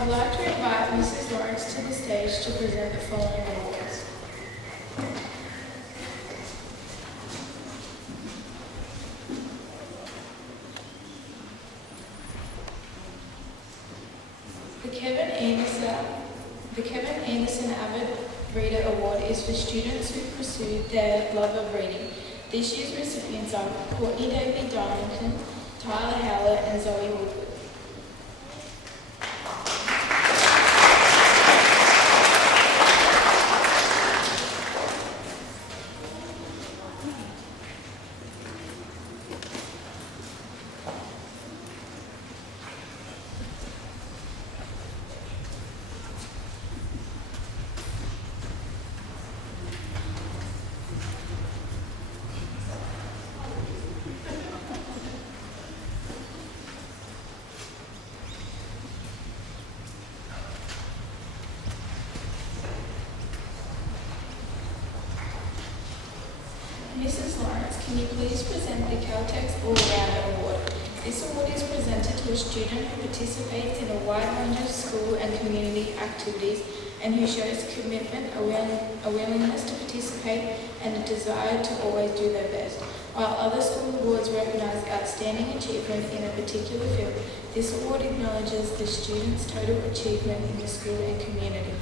would like to invite Mrs. Lawrence to the stage to present the following awards. The Kevin Anderson Avid Reader Award is for students who pursued their love of reading. This year's recipients are Courtney Davey Darlington, Tyler Howlett, and Zoe Woodward. Mrs. Lawrence, can you please present the Caltex All-Rounder Award? This award is presented to a student who participates in a wide range of school and community activities and who shows commitment, a willingness to participate, and a desire to always do their best. While other school awards recognise outstanding achievement in a particular field, this award acknowledges the student's total achievement in the school and community.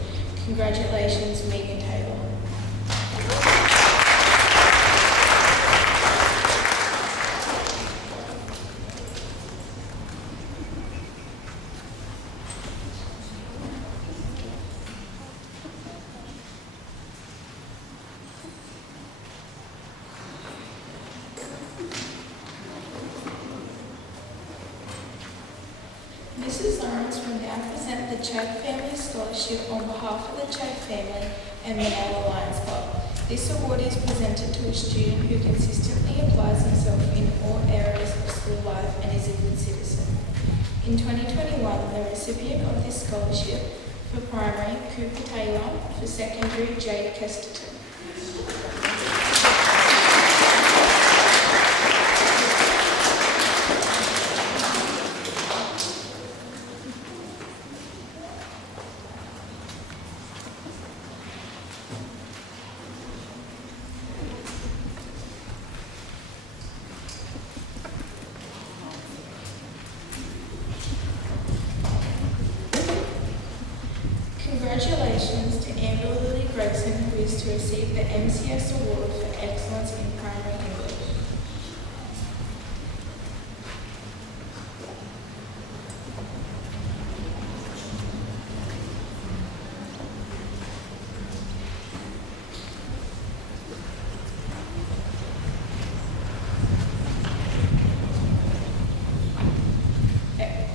Congratulations, Megan Taylor. Mrs. Lawrence will now present the Chad Family Scholarship on behalf of the Chad family and Manila Lions Club. This award is presented to a student who consistently applies himself in all areas of school life and is a good citizen. In 2021, the recipient of this scholarship for primary, Cooper Taylor; for secondary, Jade Kesterton. Congratulations to Amber Lily Gregson, who is to receive the MCS Award for Excellence in Primary English.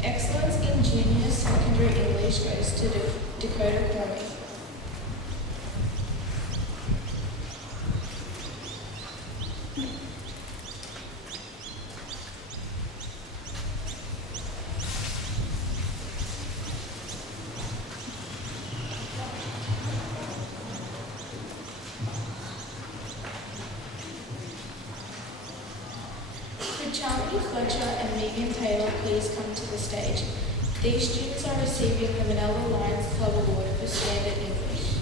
Excellence in Junior Secondary English goes to Dakota Cormier. Could Charlie Fletcher and Megan Taylor please come to the stage? These students are receiving the Manila Lions Club Award for Standard English.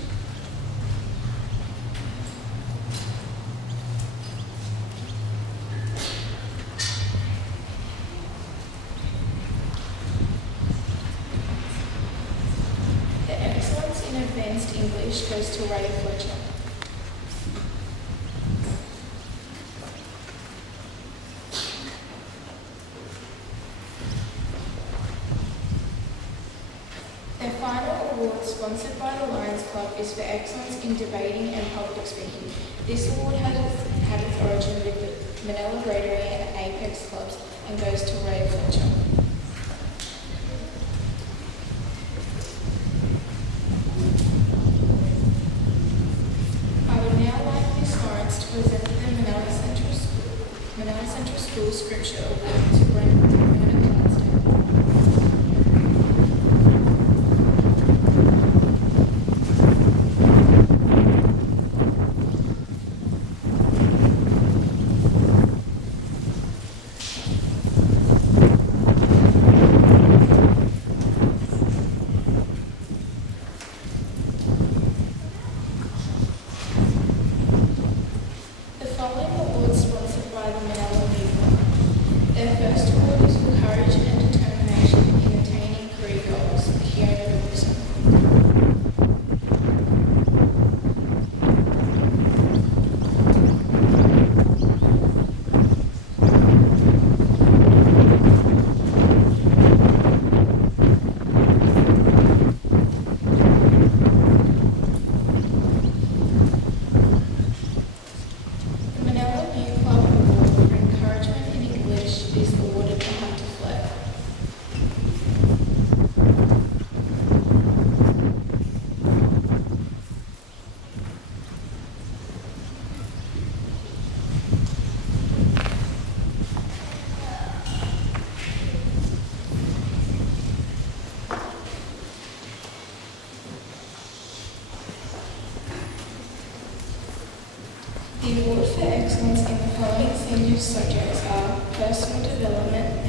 The Excellence in Advanced English goes to Ray Fletcher. Their final award, sponsored by the Lions Club, is for excellence in debating and public speaking. This award had its origin with the Manila Rotary and Apex clubs and goes to Ray Fletcher. I would now like Ms. Lawrence to present the Manila Central School Scripture Award to Brandon Clydesdale.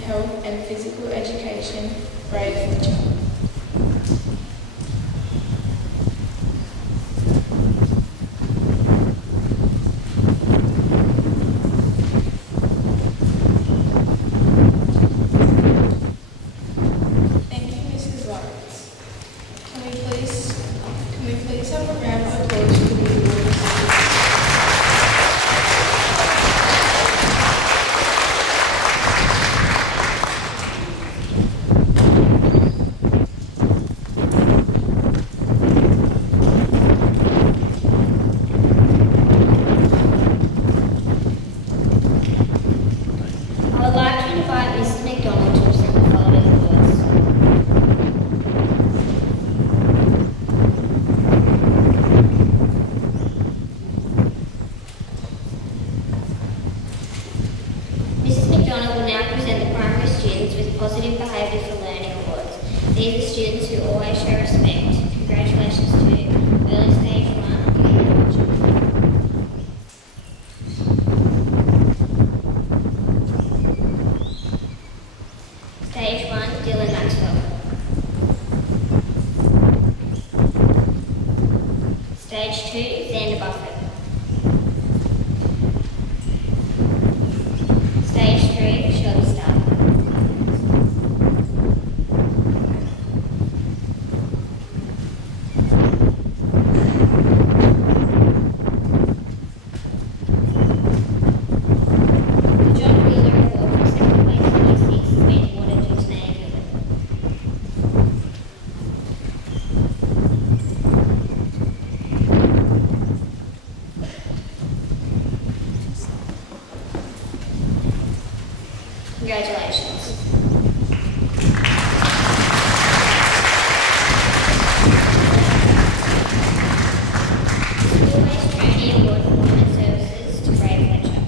health and physical education, Brave Fletcher. Thank you, Mrs. Lawrence. Can we please have a round of applause for the award recipients? I would like to invite Mrs. McDonald to present the following awards. Mrs. McDonald will now present the primary students with Positive Behaviour for Learning Awards. These are students who always show respect. Congratulations to Early Stage 1. Stage 1, Dylan Maxwell. Stage 2, Xander Buffett. Stage 3, Shelby Starr. The John Wheeler Award for second place in Year 6 has been awarded to Tanea Gilbert. Congratulations. School-based Trainee Award for Women's Services to Brave Fletcher.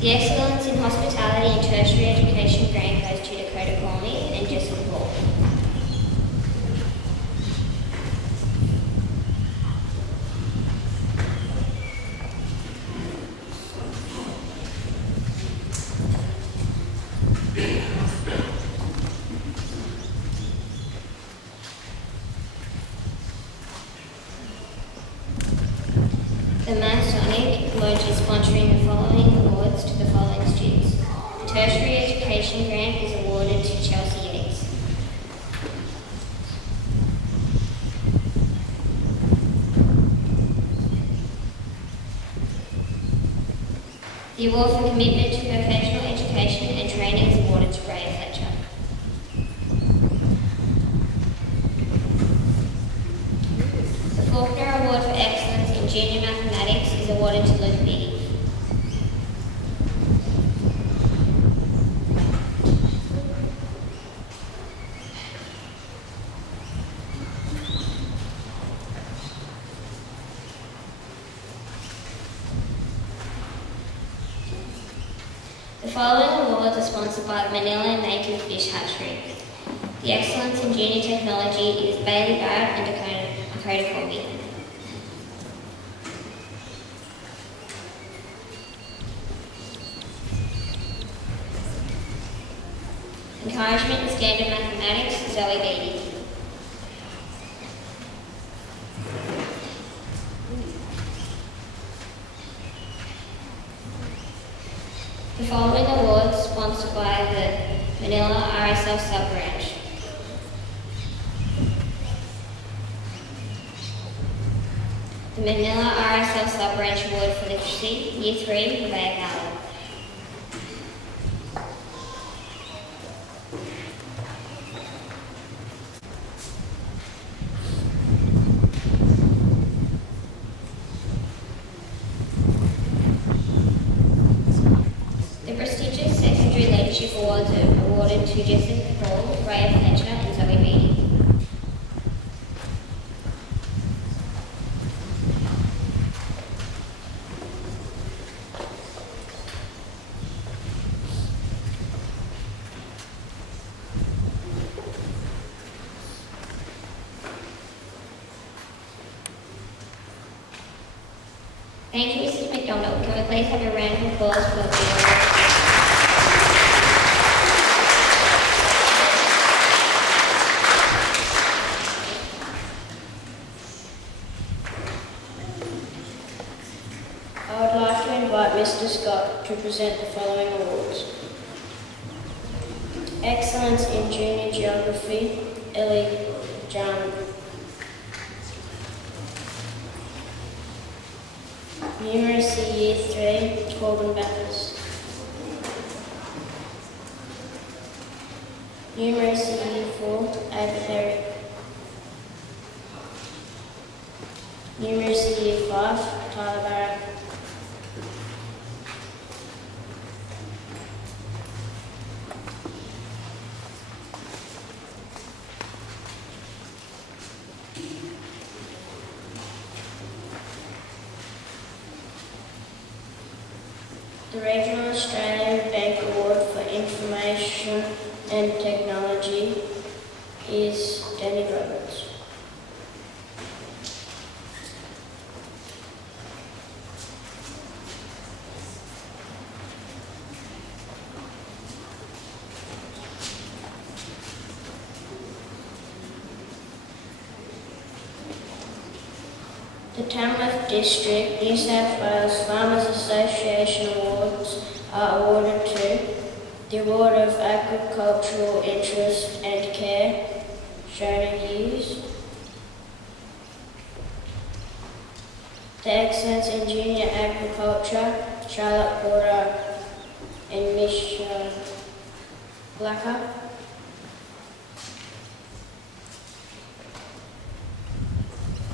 The Excellence in Hospitality and Tertiary Education grant goes to Dakota Conley and Jessica Hall. The Masonic Lodge is sponsoring the following awards to the following students. The Tertiary Education grant is awarded to Chelsea Yates. The award for commitment to professional education and training is awarded to Ray Fletcher. The Faulkner Award for Excellence in Junior Mathematics is awarded to Luke Beattie. The following awards are sponsored by Manila Native Fish Hatchery. The Excellence in Junior Technology is Bailey Barrett and Dakota Colby. Encouragement in Standard Mathematics, Zoe Beattie. The following awards sponsored by the Manila RSL sub-branch. The Manila RSL sub-branch award for literacy, Year 3, Rebecca Gallagher. The prestigious Secondary Leadership Awards are awarded to Jessica Paul, Raya Fletcher and Zoe Beattie. Thank you, Mrs. McDonald. McDonald. Can we please have a round of applause for the award? I would like to invite Mr. Scott to present the following awards. Excellence in Junior Geography, Ellie John. Numeracy Year 3, Corbin Bathurst. Numeracy Year 4, Avid. Numeracy Year 5, Tyler Barrett. The Regional Australian Bank Award for Information and Technology is Danny Roberts. The Tamworth District New South Wales Farmers Association Awards are awarded to the Award of Agricultural Interest and Care, Shona Hughes. The Excellence in Junior Agriculture, Charlotte Porter and Michelle Blacker.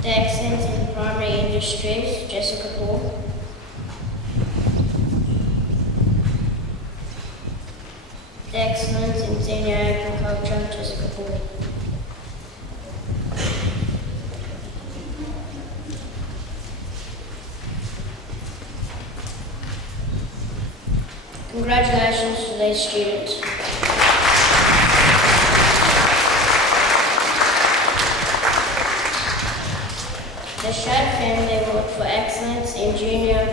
The Excellence in Primary Industries, Jessica Paul. The Excellence in Senior Agriculture, Jessica Paul. Congratulations to these students. The Shad Family Award for Excellence in Junior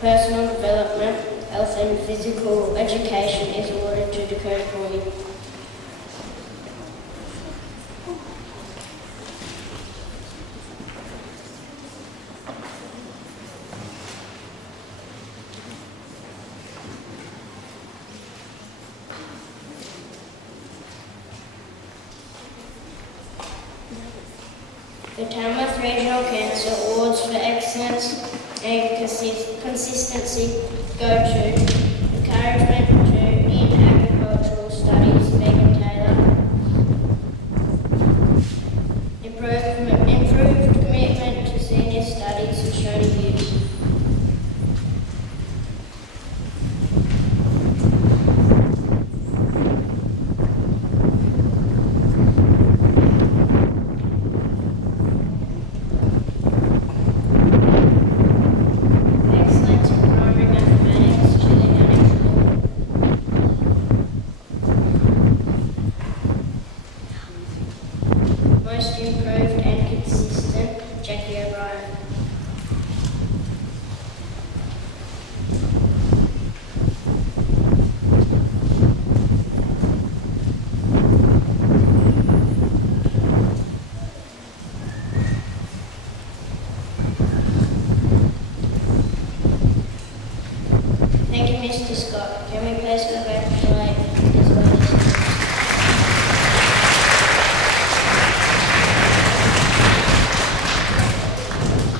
Personal Development, Health and Physical Education is awarded to Dakota Corney. The Tamworth Regional Council Awards for Excellence and Consistency go to Encouragement to in Agricultural Studies, Megan Taylor. Improved Commitment to Senior Studies, Shona Hughes. Excellence in Primary Mathematics, Gillian Most Improved and Consistent, Jackie O'Brien. Thank you, Mr. Scott. Can we please congratulate as well as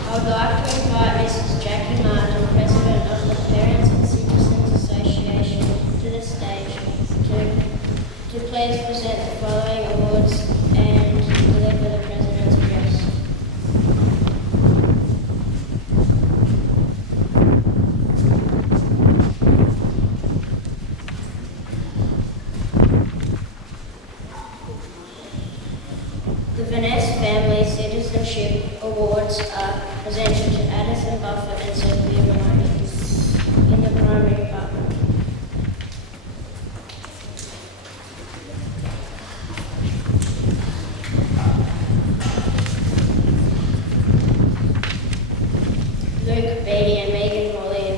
I would like to invite Mrs. Jackie Martin, President of the Parents and Citizens Association, to the stage to please present the following awards and deliver the President's address. The Vanessa Family Citizenship Awards are presented to Addison Buffett and Sophia Maloney in the primary department. Luke Beatty and Megan Molly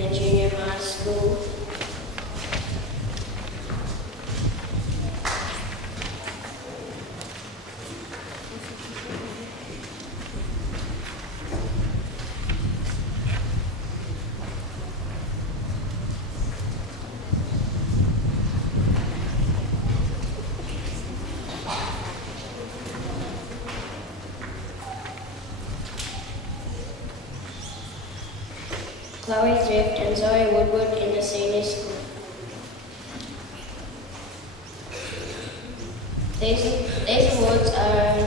Chloe Thrift and Zoe Woodward in the senior school. These awards are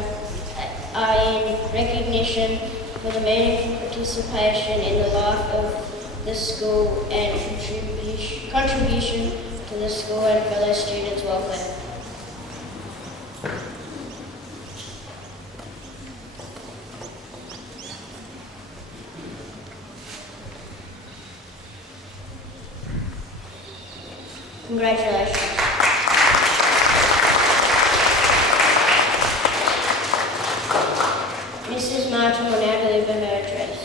in recognition for the meaningful participation in the life of the school and contribution to the school and fellow students' welfare. Congratulations. Mrs. Martin will now deliver her address.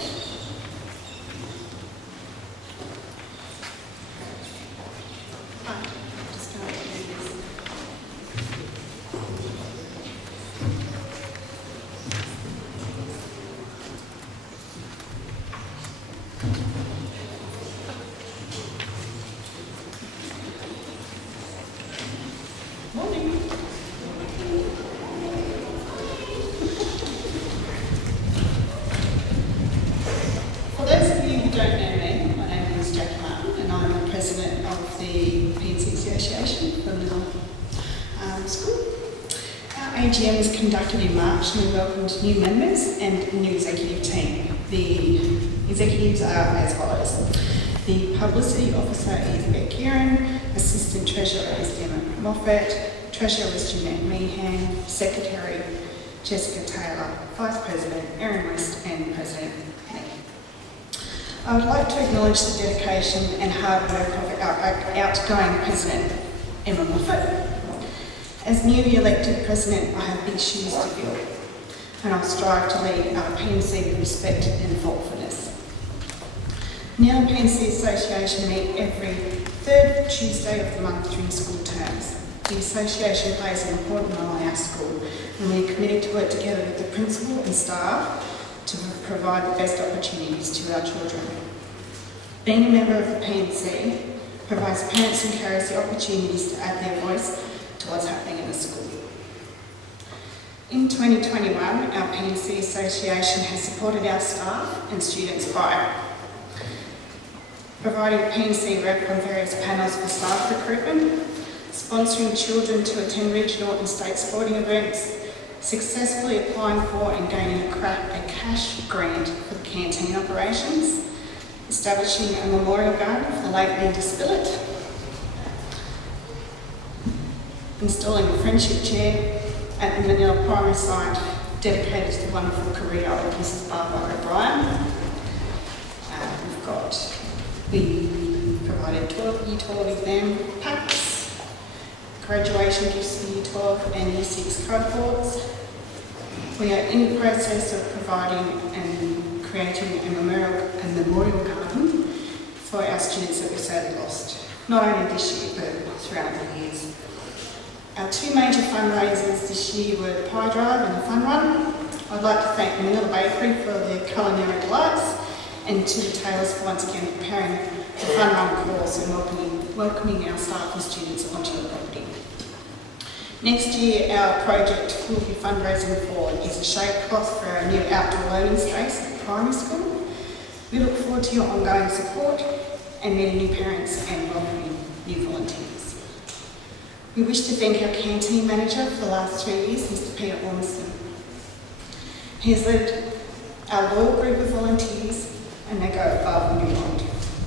For those of you who don't know me, my name is Jackie Martin and I'm the President of the P&C Association for Manila School. Our AGM was conducted in March and we welcomed new members and a new executive team. The executives are as follows. The Publicity Officer is Beck Kieran, Assistant Treasurer is Emma Moffat, Treasurer is Jeanette Meehan, Secretary Jessica Taylor, Vice President Erin West and President me. I would like to acknowledge the dedication and hard work of our outgoing President, Emma Moffat. As newly elected President, I have big shoes to fill, and I'll strive to lead our P&C with respect and thoughtfulness. Manila P&C Association meet every third Tuesday of the month during school terms. The association plays an important role in our school, and we are committed to work together with the principal and staff to provide the best opportunities to our children. Being a member of the P&C provides parents and carers the opportunities to add their voice to what's happening in the school. In 2021, our P&C Association has supported our staff and students by providing P&C rep on various panels for staff recruitment, sponsoring children to attend regional and state sporting events, successfully applying for and gaining a cash grant for the canteen operations, establishing a memorial garden for the late Linda Spillett, installing a friendship chair at the Manila primary site dedicated to the wonderful career of Mrs. Barbara O'Brien. We provided Year 12 exam packs, graduation gifts for Year 12 and Year 6 cohorts. We are in the process of providing and creating a memorial garden for our students that we've sadly lost, not only this year but throughout the years. Our two major fundraisers this year were the Pie Drive and the Fun Run. I'd like to thank the Manila Bakery for their culinary delights and to the Taylors for once again preparing the Fun Run course and welcoming our staff and students onto the property. Next year, our project we'll be fundraising for is a shade cloth for our new outdoor learning space at the primary school. We look forward to your ongoing support and meeting new parents and welcoming new volunteers. We wish to thank our canteen manager for the last 3 years, Mr. Peter Ormiston. He has led our loyal group of volunteers and they go above and beyond.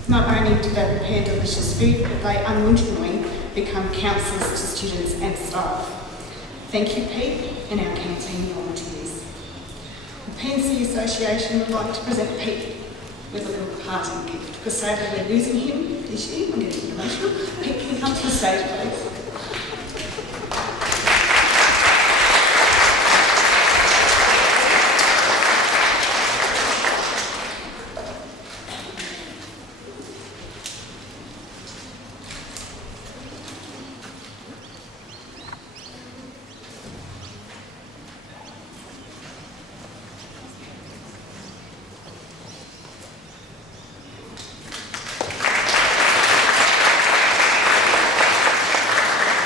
Not only do they prepare delicious food, but they unwittingly become counsellors to students and staff. Thank you, Pete, and our canteen volunteers. The P&C Association would like to present Pete with a little parting gift, because sadly we're losing him this year. I'm getting emotional. Pete, can you come to the stage, please?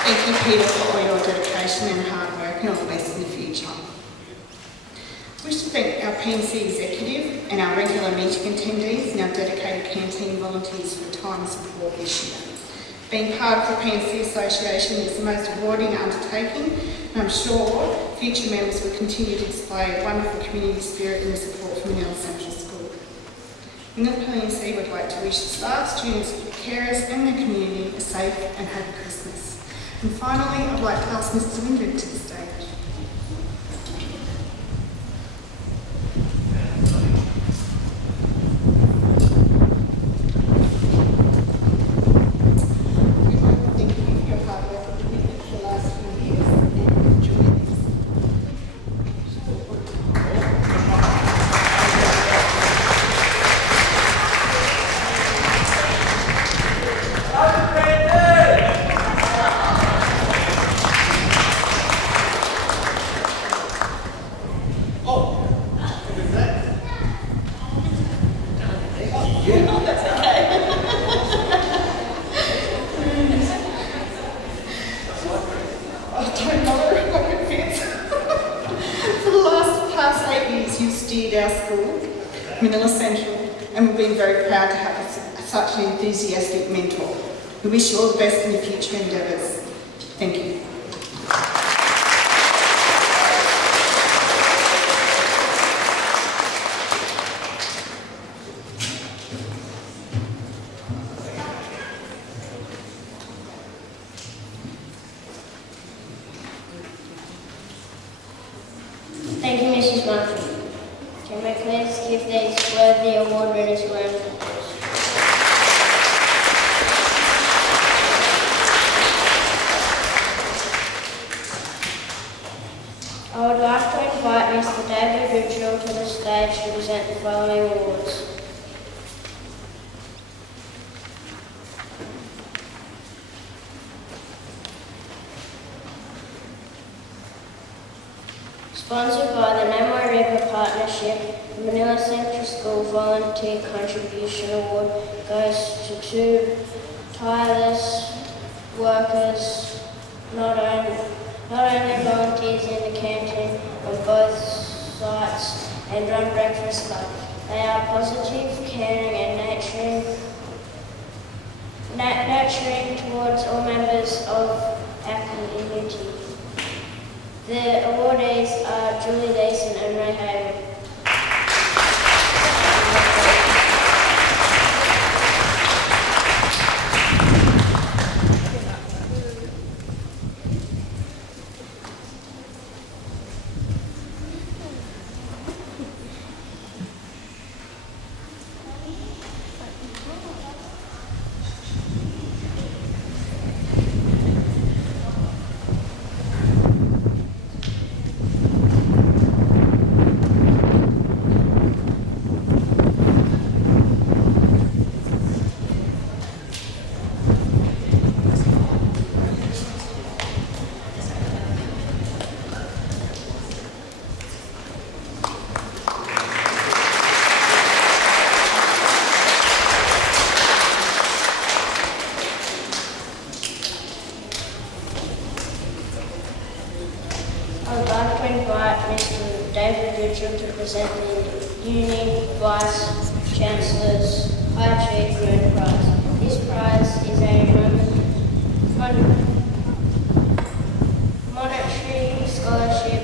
Thank you, Peter, for all your dedication and hard work and all the best in the future. I wish to thank our PNC executive and our regular meeting attendees and our dedicated canteen volunteers for their time and support this year. Being part of the PNC Association is the most rewarding undertaking, and I'm sure future members will continue to display wonderful community spirit and the support from Manila Central School. Manila PNC would like to wish the staff, students, carers and the community a safe and happy Christmas. And finally, I'd like to ask Mr. Lindgren to the stage. Thank you for your hard work and commitment for the last few years and enjoy this. I don't know if it fits. For the past 8 years, you've steered our school, Manila Central, and we've been very proud to have such an enthusiastic mentor. We wish you all the best in your future endeavours. Thank you. Thank you, Mrs. Murphy. Can we please give these worthy award winners a round of applause? I would like to invite Mr. David Ridgell to the stage to present the following awards. Sponsored by the Namoi River Partnership, the Manila Central School Volunteer Contribution Award goes to two tireless workers, not only volunteers in the canteen on both sites and run breakfast club. They are positive, caring and nurturing towards all members of our community. The awardees are Julie Leeson and Ray Hayward. I would like to invite Mr. David Ridgell to present the Uni Vice Chancellor's High Achievement Prize. This prize is a monetary scholarship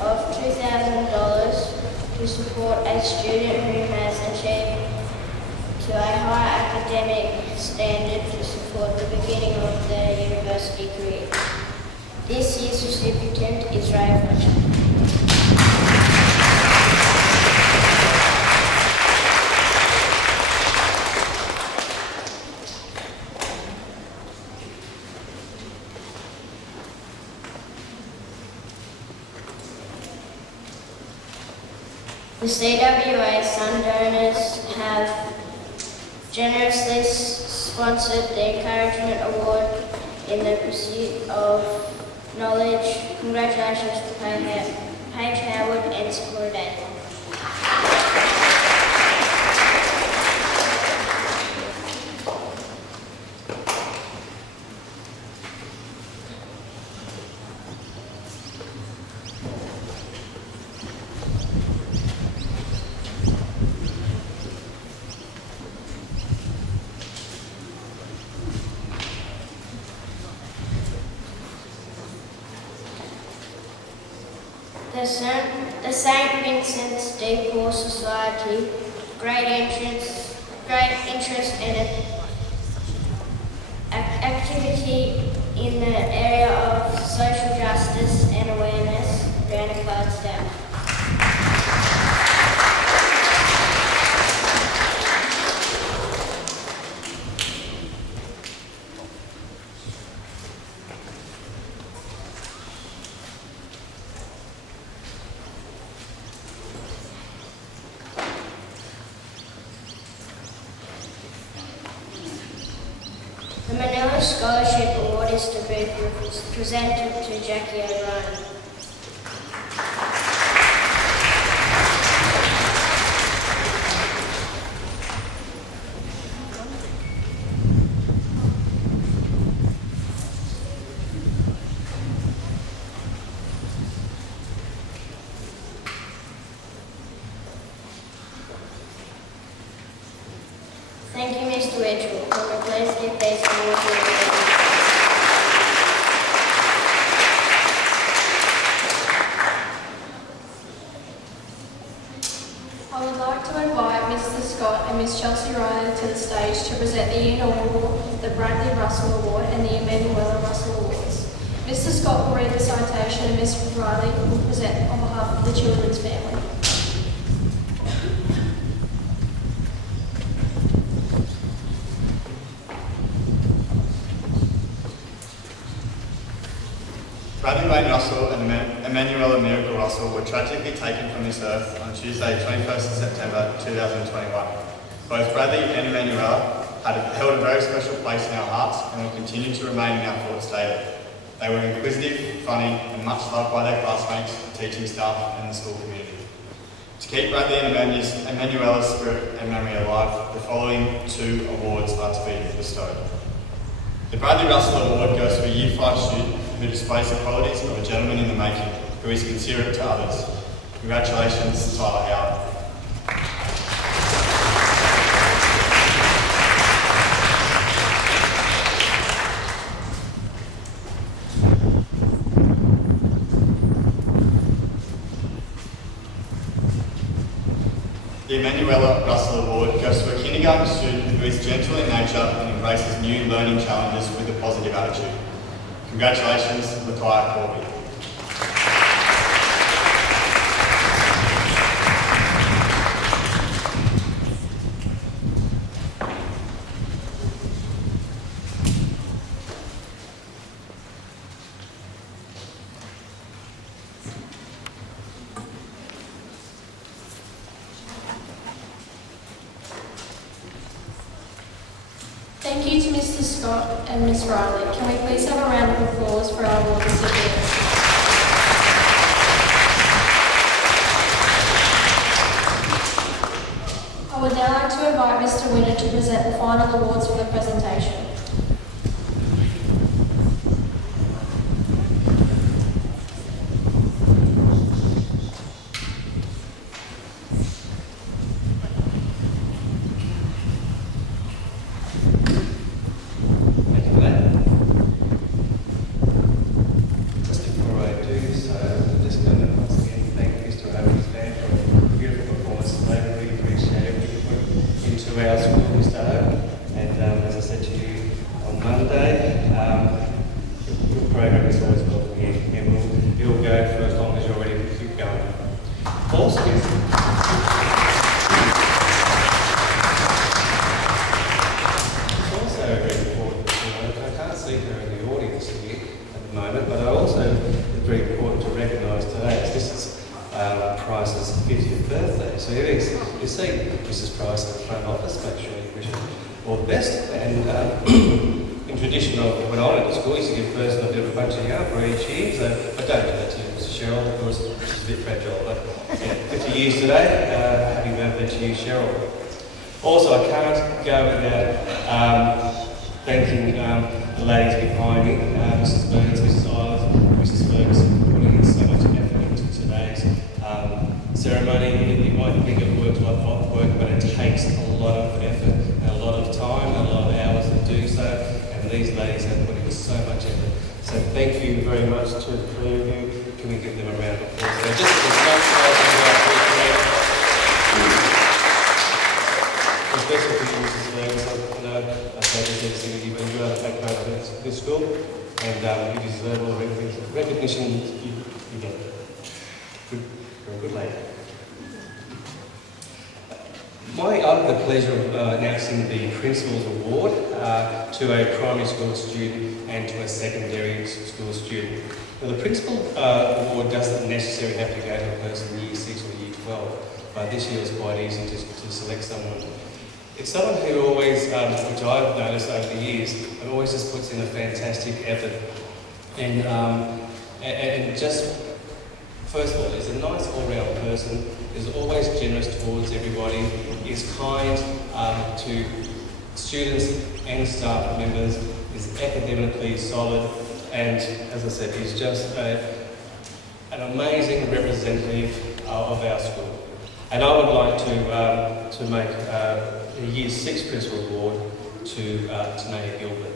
of $2,000 to support a student who has achieved to a high academic standard to support the beginning of their university career. This year's recipient is Ray Fletcher. The CWA Sun Donors have generously sponsored the Encouragement Award in the pursuit of knowledge. Congratulations to Paige Howard and Sakura Day. The St. Vincent's de Paul Society, great interest and activity in the area of social justice and awareness around a Clydesdale. The Manilla Scholarship Award is to be presented to Jackie O'Brien. Thank you, Mr. Wedgwood. Can we please give these awards to the I would like to invite Mr. Scott and Miss Chelsea Riley to the stage to present the inaugural, the Bradley Russell Award and the Emmanuela Russell Awards. Mr. Scott will read the citation and Miss Riley will present on behalf of the children's family. Bradley Wayne Russell and Emmanuela Miracle Russell were tragically taken from this earth on Tuesday, 21st of September 2021. Both Bradley and Emmanuela held a very special place in our hearts and will continue to remain in our thoughts daily. They were inquisitive, funny, and much loved by their classmates, teaching staff, and the school community. To keep Bradley and Emmanuela's spirit and memory alive, the following 2 awards are to be bestowed. The Bradley Russell Award goes to a Year 5 student who displays the qualities of a gentleman in the making, who is considerate to others. Congratulations, Tyler Howard. The Emmanuela Russell Award goes to a kindergarten student who is gentle in nature and embraces new learning challenges with a positive attitude. Congratulations, Latoya Corby. Thank you to Mr. Scott and Miss Riley. Can we please have a round of applause for our award recipients? I would now like to invite Mr. Winner to present the final awards for the presentation. Also, I can't go without thanking the ladies behind me, Mrs. Burns, Mrs. Isles, Mrs. Ferguson, for putting in so much effort into today's ceremony. You might think it works like clockwork, but it takes a lot of effort, and a lot of time, and a lot of hours to do so, and these ladies have put in so much effort. So thank you very much to the three of you. can we give them a round of applause? So just as a special for Mrs. Williams, I say this every single year, but you are the backbone of this school, and you deserve all the recognition you get. You're a good lady. I have the pleasure of announcing the Principal's Award to a primary school student and to a secondary school student. Now, the Principal Award doesn't necessarily have to go to a person in Year 6 or Year 12, but this year it was quite easy to select someone. It's someone who always, which I've noticed over the years, always just puts in a fantastic effort and just, first of all, is a nice all-round person, is always generous towards everybody, is kind to students and staff members, is academically solid, and as I said, is just an amazing representative of our school. And I would like to make the Year 6 Principal Award to Tanea Gilbert.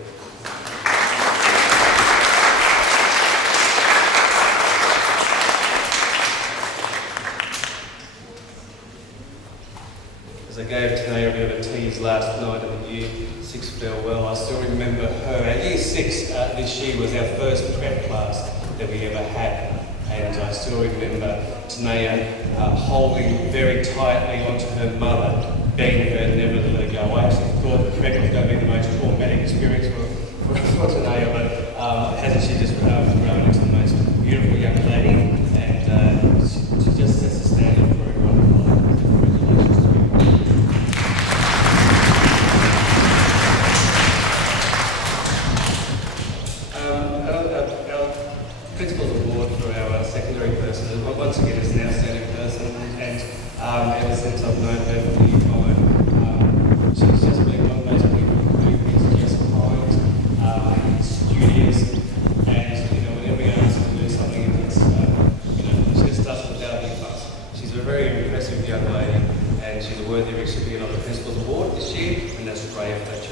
As I gave Tanea a bit of a tease last night at the Year 6 farewell, I still remember her. Our Year 6 this year was our first prep class that we ever had, and I still remember Tanea holding very tightly onto her mother, begging her never to let her go. I actually thought the prep was going to be the most traumatic experience for Tanea, but hasn't she just grown into the most beautiful young lady, and she just sets the standard for everyone. Principal's Award for our secondary person, once again, is an outstanding person, and ever since I've known her for the time, she's just been one of those people who is just kind, studious, and whenever we ask her to do something, it's she just does it without a big fuss. She's a very impressive young lady, and she's a worthy recipient of the Principal's Award this year, and that's Freya Fletcher.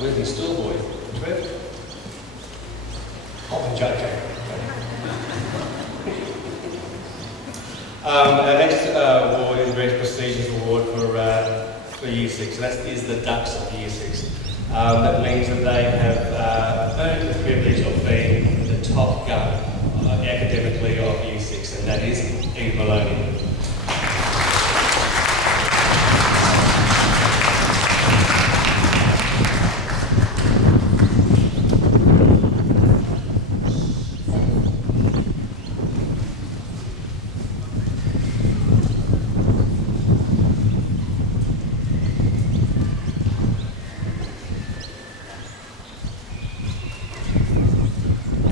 Worthy stool boy, Trev. Oh, I'm joking. Our next award is a very prestigious award for Year 6. So that is the Ducks of Year 6. That means that they have earned the privilege of being the top gun academically of Year 6, and that is Eve Maloney.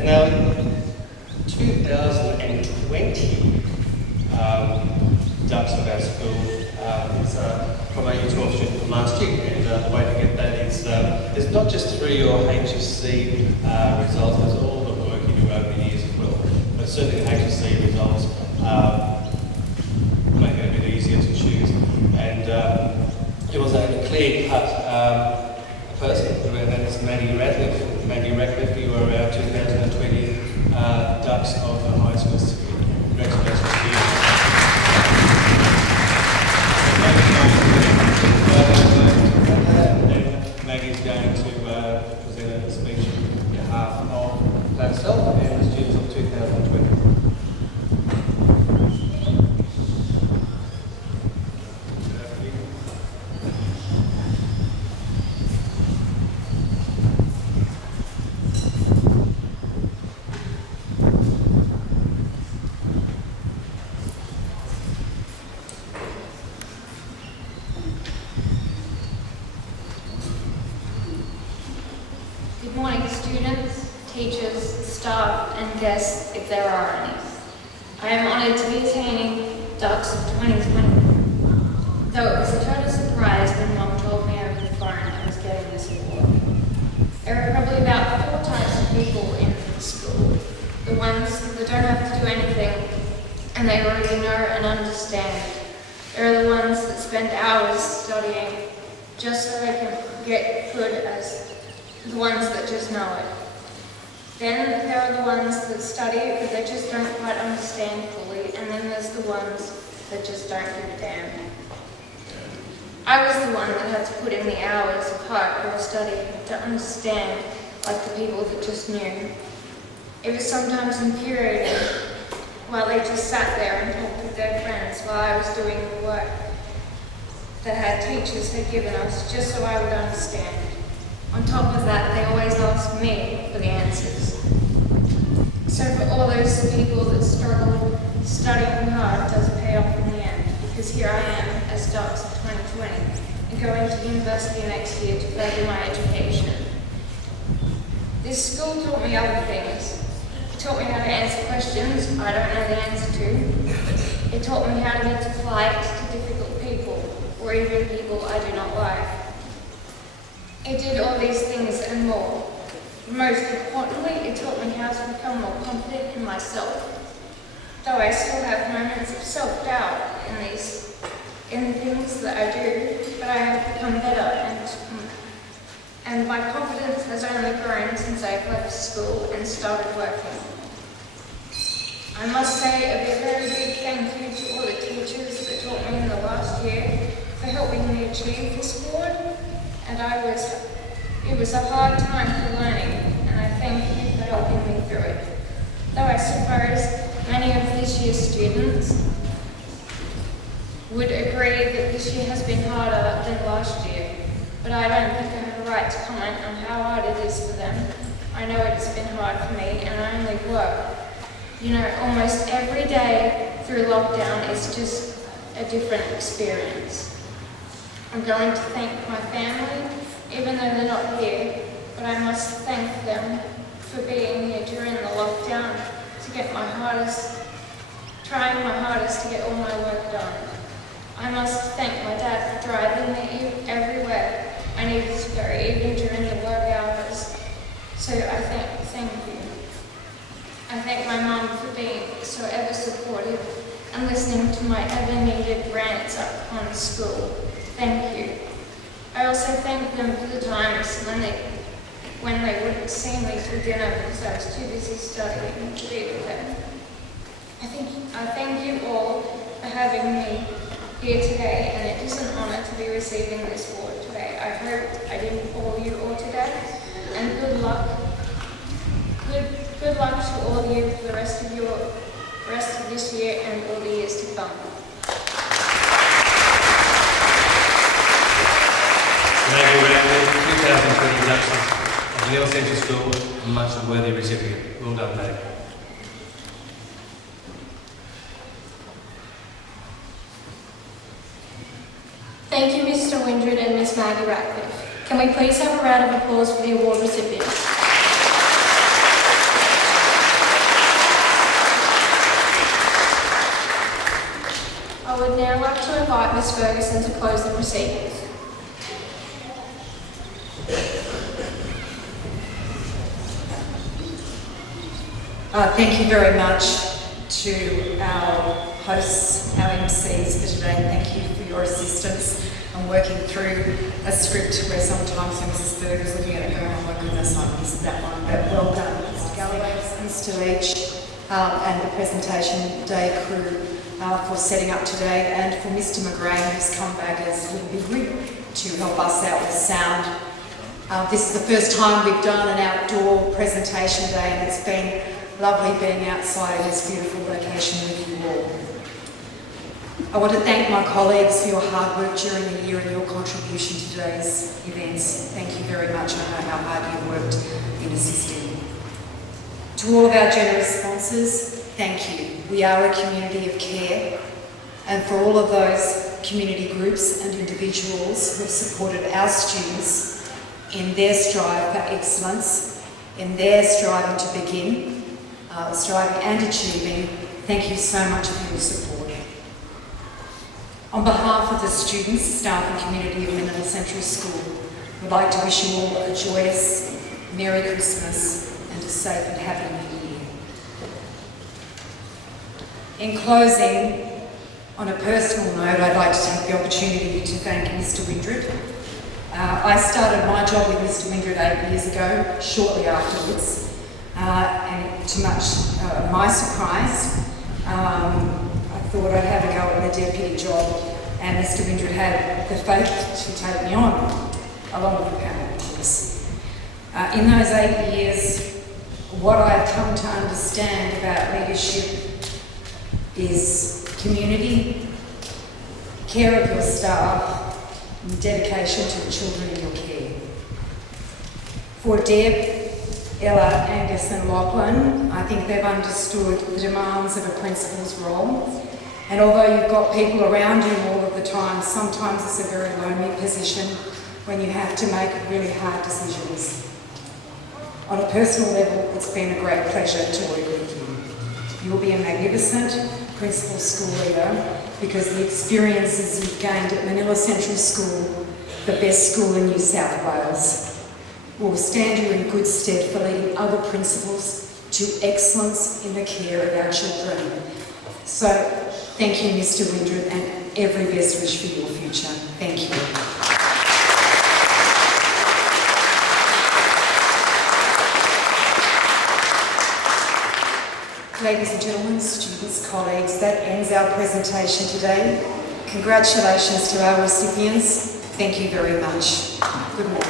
Now, in 2020, Ducks of our school is from a Year 12 student from last year, and the way to get that is it's not just through your HSC results, there's all the work you do over the years as well, but certainly the HSC results make it a bit easier to choose, and it was a clear-cut person, and that is Maggie Ratcliffe. Maggie Ratcliffe, you are our 2020 Ducks of the High School Certificate. Congratulations to you. And Maggie's going to present a speech on behalf of herself and the students of 2020. Good morning, students, teachers, staff, and guests, if there are any. I am honoured to be attending Ducks of 2020. though it was a total surprise when Mom told me over the phone I was getting this award. There are probably about 4 types of people in the school. The ones that don't have to do anything and they already know and understand. There are the ones that spend hours studying just so they can get good as the ones that just know it. Then there are the ones that study but they just don't quite understand fully, and then there's the ones that just don't give a damn. I was the one that had to put in the hours of hardcore study to understand, like the people that just knew. It was sometimes infuriating while they just sat there and talked with their friends while I was doing the work that teachers had given us just so I would understand. On top of that, they always asked me for the answers. So for all those people that struggle, studying hard does pay off in the end, because here I am as starts of 2020 and going to university next year to further my education. This school taught me other things. It taught me how to answer questions I don't know the answer to. It taught me how to be polite to difficult people, or even people I do not like. It did all these things and more. Most importantly, it taught me how to become more confident in myself. Though I still have moments of self-doubt in the things that I do, but I have become better, and my confidence has only grown since I've left school and started working. I must say a very big thank you to all the teachers that taught me in the last year for helping me achieve this award, and it was a hard time for learning, and I thank you for helping me through it. Though I suppose many of this year's students would agree that this year has been harder than last year, but I don't think I have a right to comment on how hard it is for them. I know it's been hard for me, and I only work. You know, almost every day through lockdown is just a different experience. I'm going to thank my family, even though they're not here, but I must thank them for being here during the lockdown to get trying my hardest to get all my work done. I must thank my dad for driving me everywhere I needed to go, even during the work hours. So I thank you. I thank my mum for being so ever supportive and listening to my ever needed rants up on school. Thank you. I also thank them for the times when they wouldn't see me for dinner because I was too busy studying to be with them. I thank you all for having me here today, and it is an honour to be receiving this award today. I hope I didn't bore you all today, and good luck. Good luck to all of you for the rest of this year and all the years to come. Maybe around the 2020 induction of Manila Central School, a much worthy recipient. Well done, Dave. Thank you, Mr. Windred and Miss Maggie Ratcliffe. Can we please have a round of applause for the award recipients? I would now like to invite Miss Ferguson to close the proceedings. Thank you very much to our hosts, our MCs for today. Thank you for your assistance and working through a script where sometimes when Mrs. Berg was looking at it going, oh my goodness, I missed that one. But well done, Mr. Galloway, Mr. Leach, and the presentation day crew for setting up today, and for Mr. McGrain, who's come back as Little Big Rig to help us out with sound. This is the first time we've done an outdoor presentation day, and it's been lovely being outside in this beautiful location with you all. I want to thank my colleagues for your hard work during the year and your contribution to today's events. Thank you very much. I know how hard you worked in assisting. To all of our generous sponsors, thank you. We are a community of care, and for all of those community groups and individuals who have supported our students in their strive for excellence, in their striving to begin, striving and achieving, thank you so much for your support. On behalf of the students, staff and community of Manila Central School, we'd like to wish you all a joyous, Merry Christmas and a safe and happy New Year. In closing, on a personal note, I'd like to take the opportunity to thank Mr. Windred. I started my job with Mr. Windred 8 years ago, shortly afterwards, and to my surprise, I thought I'd have a go at the deputy job, and Mr. Windred had the faith to take me on, along with the panel, of course. In those 8 years, what I've come to understand about leadership is community, care of your staff, and dedication to the children in your care. For Deb, Ella, Angus and Lachlan, I think they've understood the demands of a principal's role. And although you've got people around you all of the time, sometimes it's a very lonely position when you have to make really hard decisions. On a personal level, it's been a great pleasure to work with you. You will be a magnificent principal school leader because the experiences you've gained at Manila Central School, the best school in New South Wales, will stand you in good stead for leading other principals to excellence in the care of our children. So, thank you, Mr. Windred, and every best wish for your future. Thank you. Ladies and gentlemen, students, colleagues, that ends our presentation today. Congratulations to our recipients. Thank you very much. Good morning.